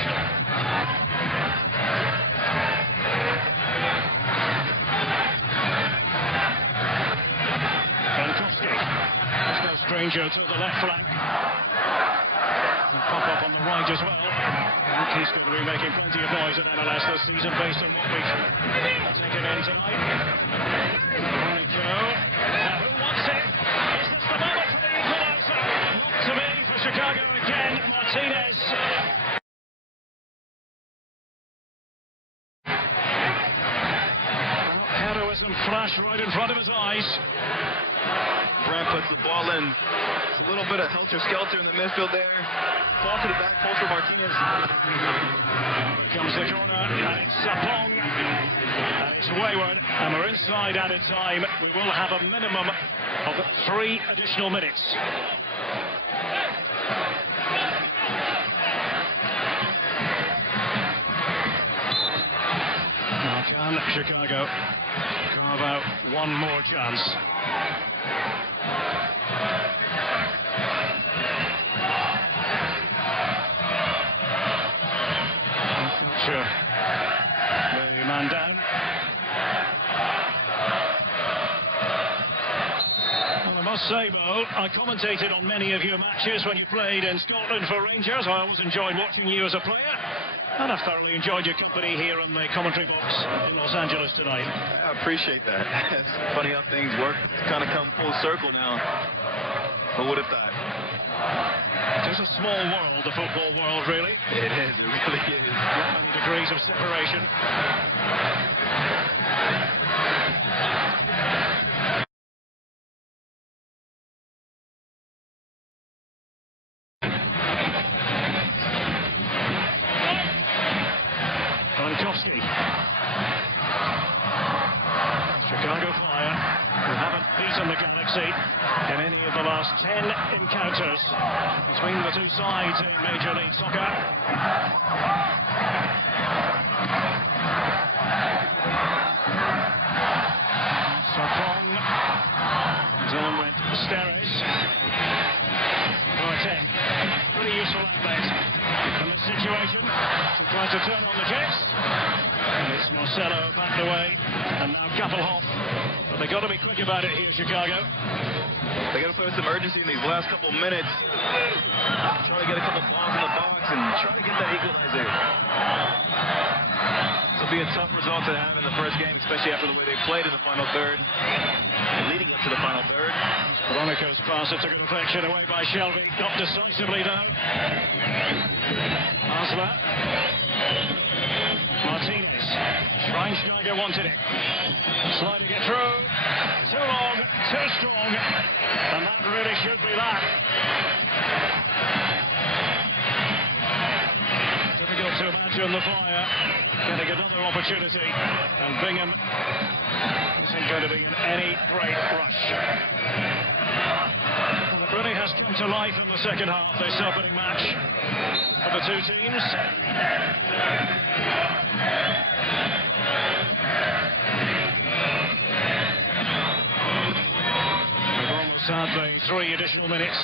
Brankowski is no stranger to the left flank. Pop up on the right as well. I think he's going to be making plenty of noise at MLS this season based on what we've taken in tonight. Chicago again, Martinez. flash right in front of his eyes. Brand puts the ball in. It's a little bit of helter-skelter in the midfield there. Ball to the back post for Martinez. Here comes the corner, and it's Sapong. And it's wayward, and we're inside added time. We will have a minimum of 3 additional minutes. Now can Chicago carve out one more chance? Sure. The man down. Well, I must say, Mo, I commentated on many of your matches when you played in Scotland for Rangers. I always enjoyed watching you as a player. And I've thoroughly enjoyed your company here in the commentary box in Los Angeles tonight. I appreciate that. It's funny how things work. It's kind of come full circle now. Who would have thought? It's a small world, the football world, really. It is. It really is. Many degrees of separation. Chicago Fire, who haven't beaten the Galaxy in any of the last 10 encounters between the two sides in Major League Soccer. Sapong is on with Steres. Boateng, pretty useful outlet in this situation to try to turn on the jets. And it's Marcelo backed away, and now Kappelhoff. But they've got to be quick about it here, Chicago. They got to play with some urgency in these last couple minutes. Try to get a couple balls in the box and try to get that equalizer. This will be a tough result to have in the first game, especially after the way they played in the final third. And leading up to the final third. Veronica's pass, it took a deflection away by Shelby. Not decisively, though. Asla. Martinez. Schweinsteiger wanted it. Sliding it through. Too long, too strong. And that really should be that. Difficult to imagine the Fire getting another opportunity. And Bingham isn't going to be in any great rush. Well, it really has come to life in the second half, this opening match for the two teams. Had the 3 additional minutes.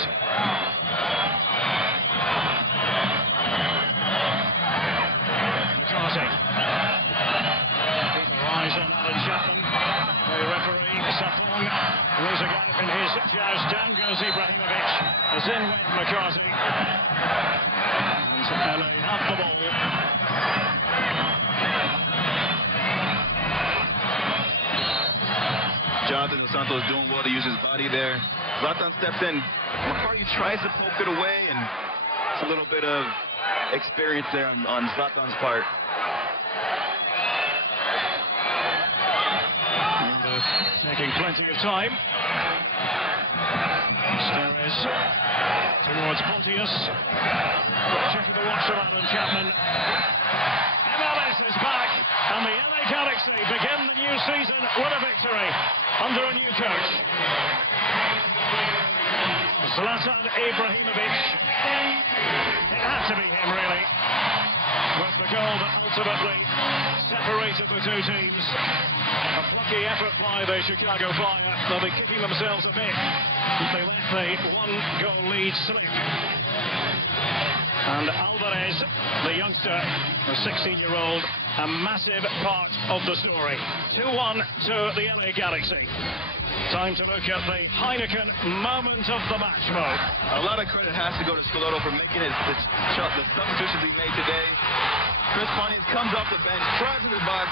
McCarthy. Keep their eyes on Alan Chapman. The referee, Sapong, raising up in his joust. Down goes Ibrahimovic. As in went McCarthy. And LA have the ball. Jonathan Dos Santos doing well to use his body there. Zlatan steps in. McCarthy tries to poke it away, and it's a little bit of experience there on Zlatan's part. And taking plenty of time. Steres towards Pontius. Check of the watch from Alan Chapman. MLS is back, and the LA Galaxy begin the new season with a victory under a new coach. Zlatan Ibrahimovic. It had to be him, really. Was the goal that ultimately separated the two teams. A plucky effort by the Chicago Fire. They'll be kicking themselves a bit. They let the 1-goal lead slip. And Alvarez, the youngster, the 16-year-old, a massive part of the story. 2-1 to the LA Galaxy. Time to look at the Heineken moment of the match, Mo. A lot of credit has to go to Scalotto for making the substitutions he made today. Chris Pontius comes off the bench, tries in the box,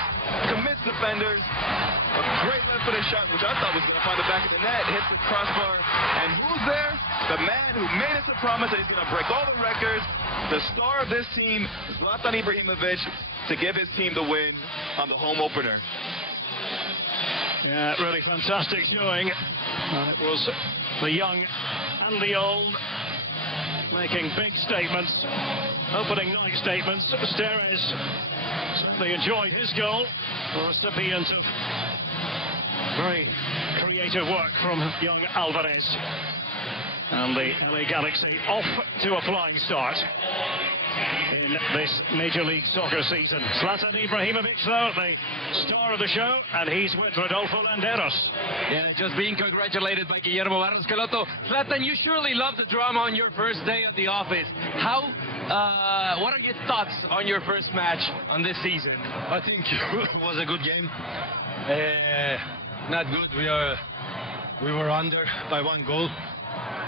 commits defenders. A great left-footed shot, which I thought was going to find the back of the net, hits the crossbar. And who's there? The man who made us a promise that he's going to break all the records. The star of this team, Zlatan Ibrahimovic, to give his team the win on the home opener. Yeah, really fantastic showing. It was the young and the old making big statements, opening night statements. Steres certainly enjoyed his goal, the recipient of very creative work from young Alvarez. And the LA Galaxy off to a flying start in this Major League Soccer season. Zlatan Ibrahimovic, though, the star of the show, and he's with Rodolfo Landeros. Yeah, just being congratulated by Guillermo Barros Scalotto. Zlatan, you surely love the drama on your first day at the office. What are your thoughts on your first match on this season? I think it was a good game. Not good. We were under by 1 goal,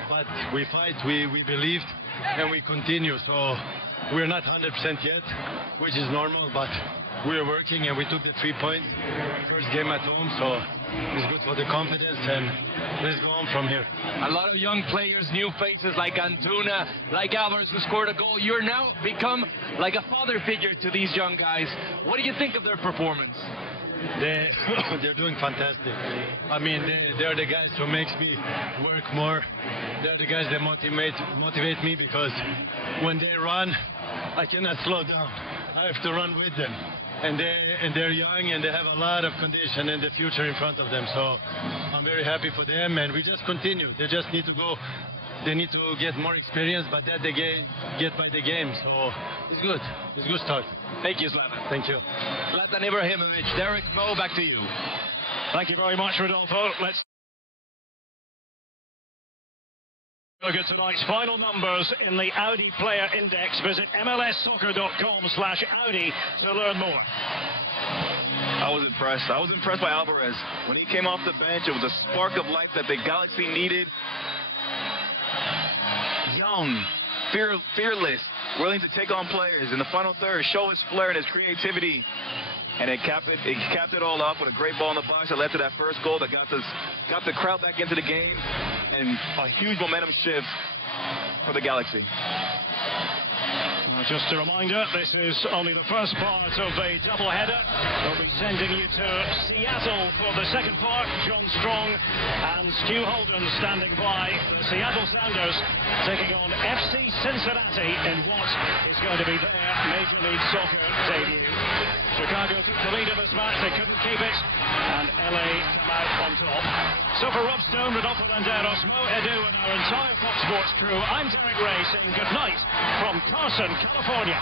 but we fight. We believed, and we continue. So we're not 100% yet, which is normal, but we're working, and we took the 3 points. First game at home, so it's good for the confidence, and let's go on from here. A lot of young players, new faces like Antuna, like Alvarez, who scored a goal. You're now become like a father figure to these young guys. What do you think of their performance? They're doing fantastic. I mean, they're the guys who makes me work more. They're the guys that motivate me, because when they run, I cannot slow down. I have to run with them. And they're young, and they have a lot of condition and the future in front of them. So I'm very happy for them, and we just continue. They just need to go. They need to get more experience, but that they get by the game. So it's good. It's a good start. Thank you, Zlatan. Thank you. Zlatan Ibrahimovic. Derek, Mo, back to you. Thank you very much, Rodolfo. Let's look at tonight's final numbers in the Audi Player Index. Visit MLSsoccer.com/Audi to learn more. I was impressed. I was impressed by Alvarez. When he came off the bench, it was a spark of life that the Galaxy needed. Young, fearless, willing to take on players in the final third, show his flair and his creativity. And it capped it all off with a great ball in the box that led to that first goal that got the crowd back into the game, and a huge momentum shift for the Galaxy. Just a reminder, this is only the first part of a doubleheader. We'll be sending you to Seattle for the second part. John Strong and Stu Holden standing by. The Seattle Sounders taking on FC Cincinnati in what is going to be their Major League Soccer debut. Chicago took the lead in this match, they couldn't keep it, and LA come out on top. So for Rob Stone, Rodolfo Landeros, Mo Edu, and our entire Fox Sports crew, I'm Derek Ray saying good night from Carson, California.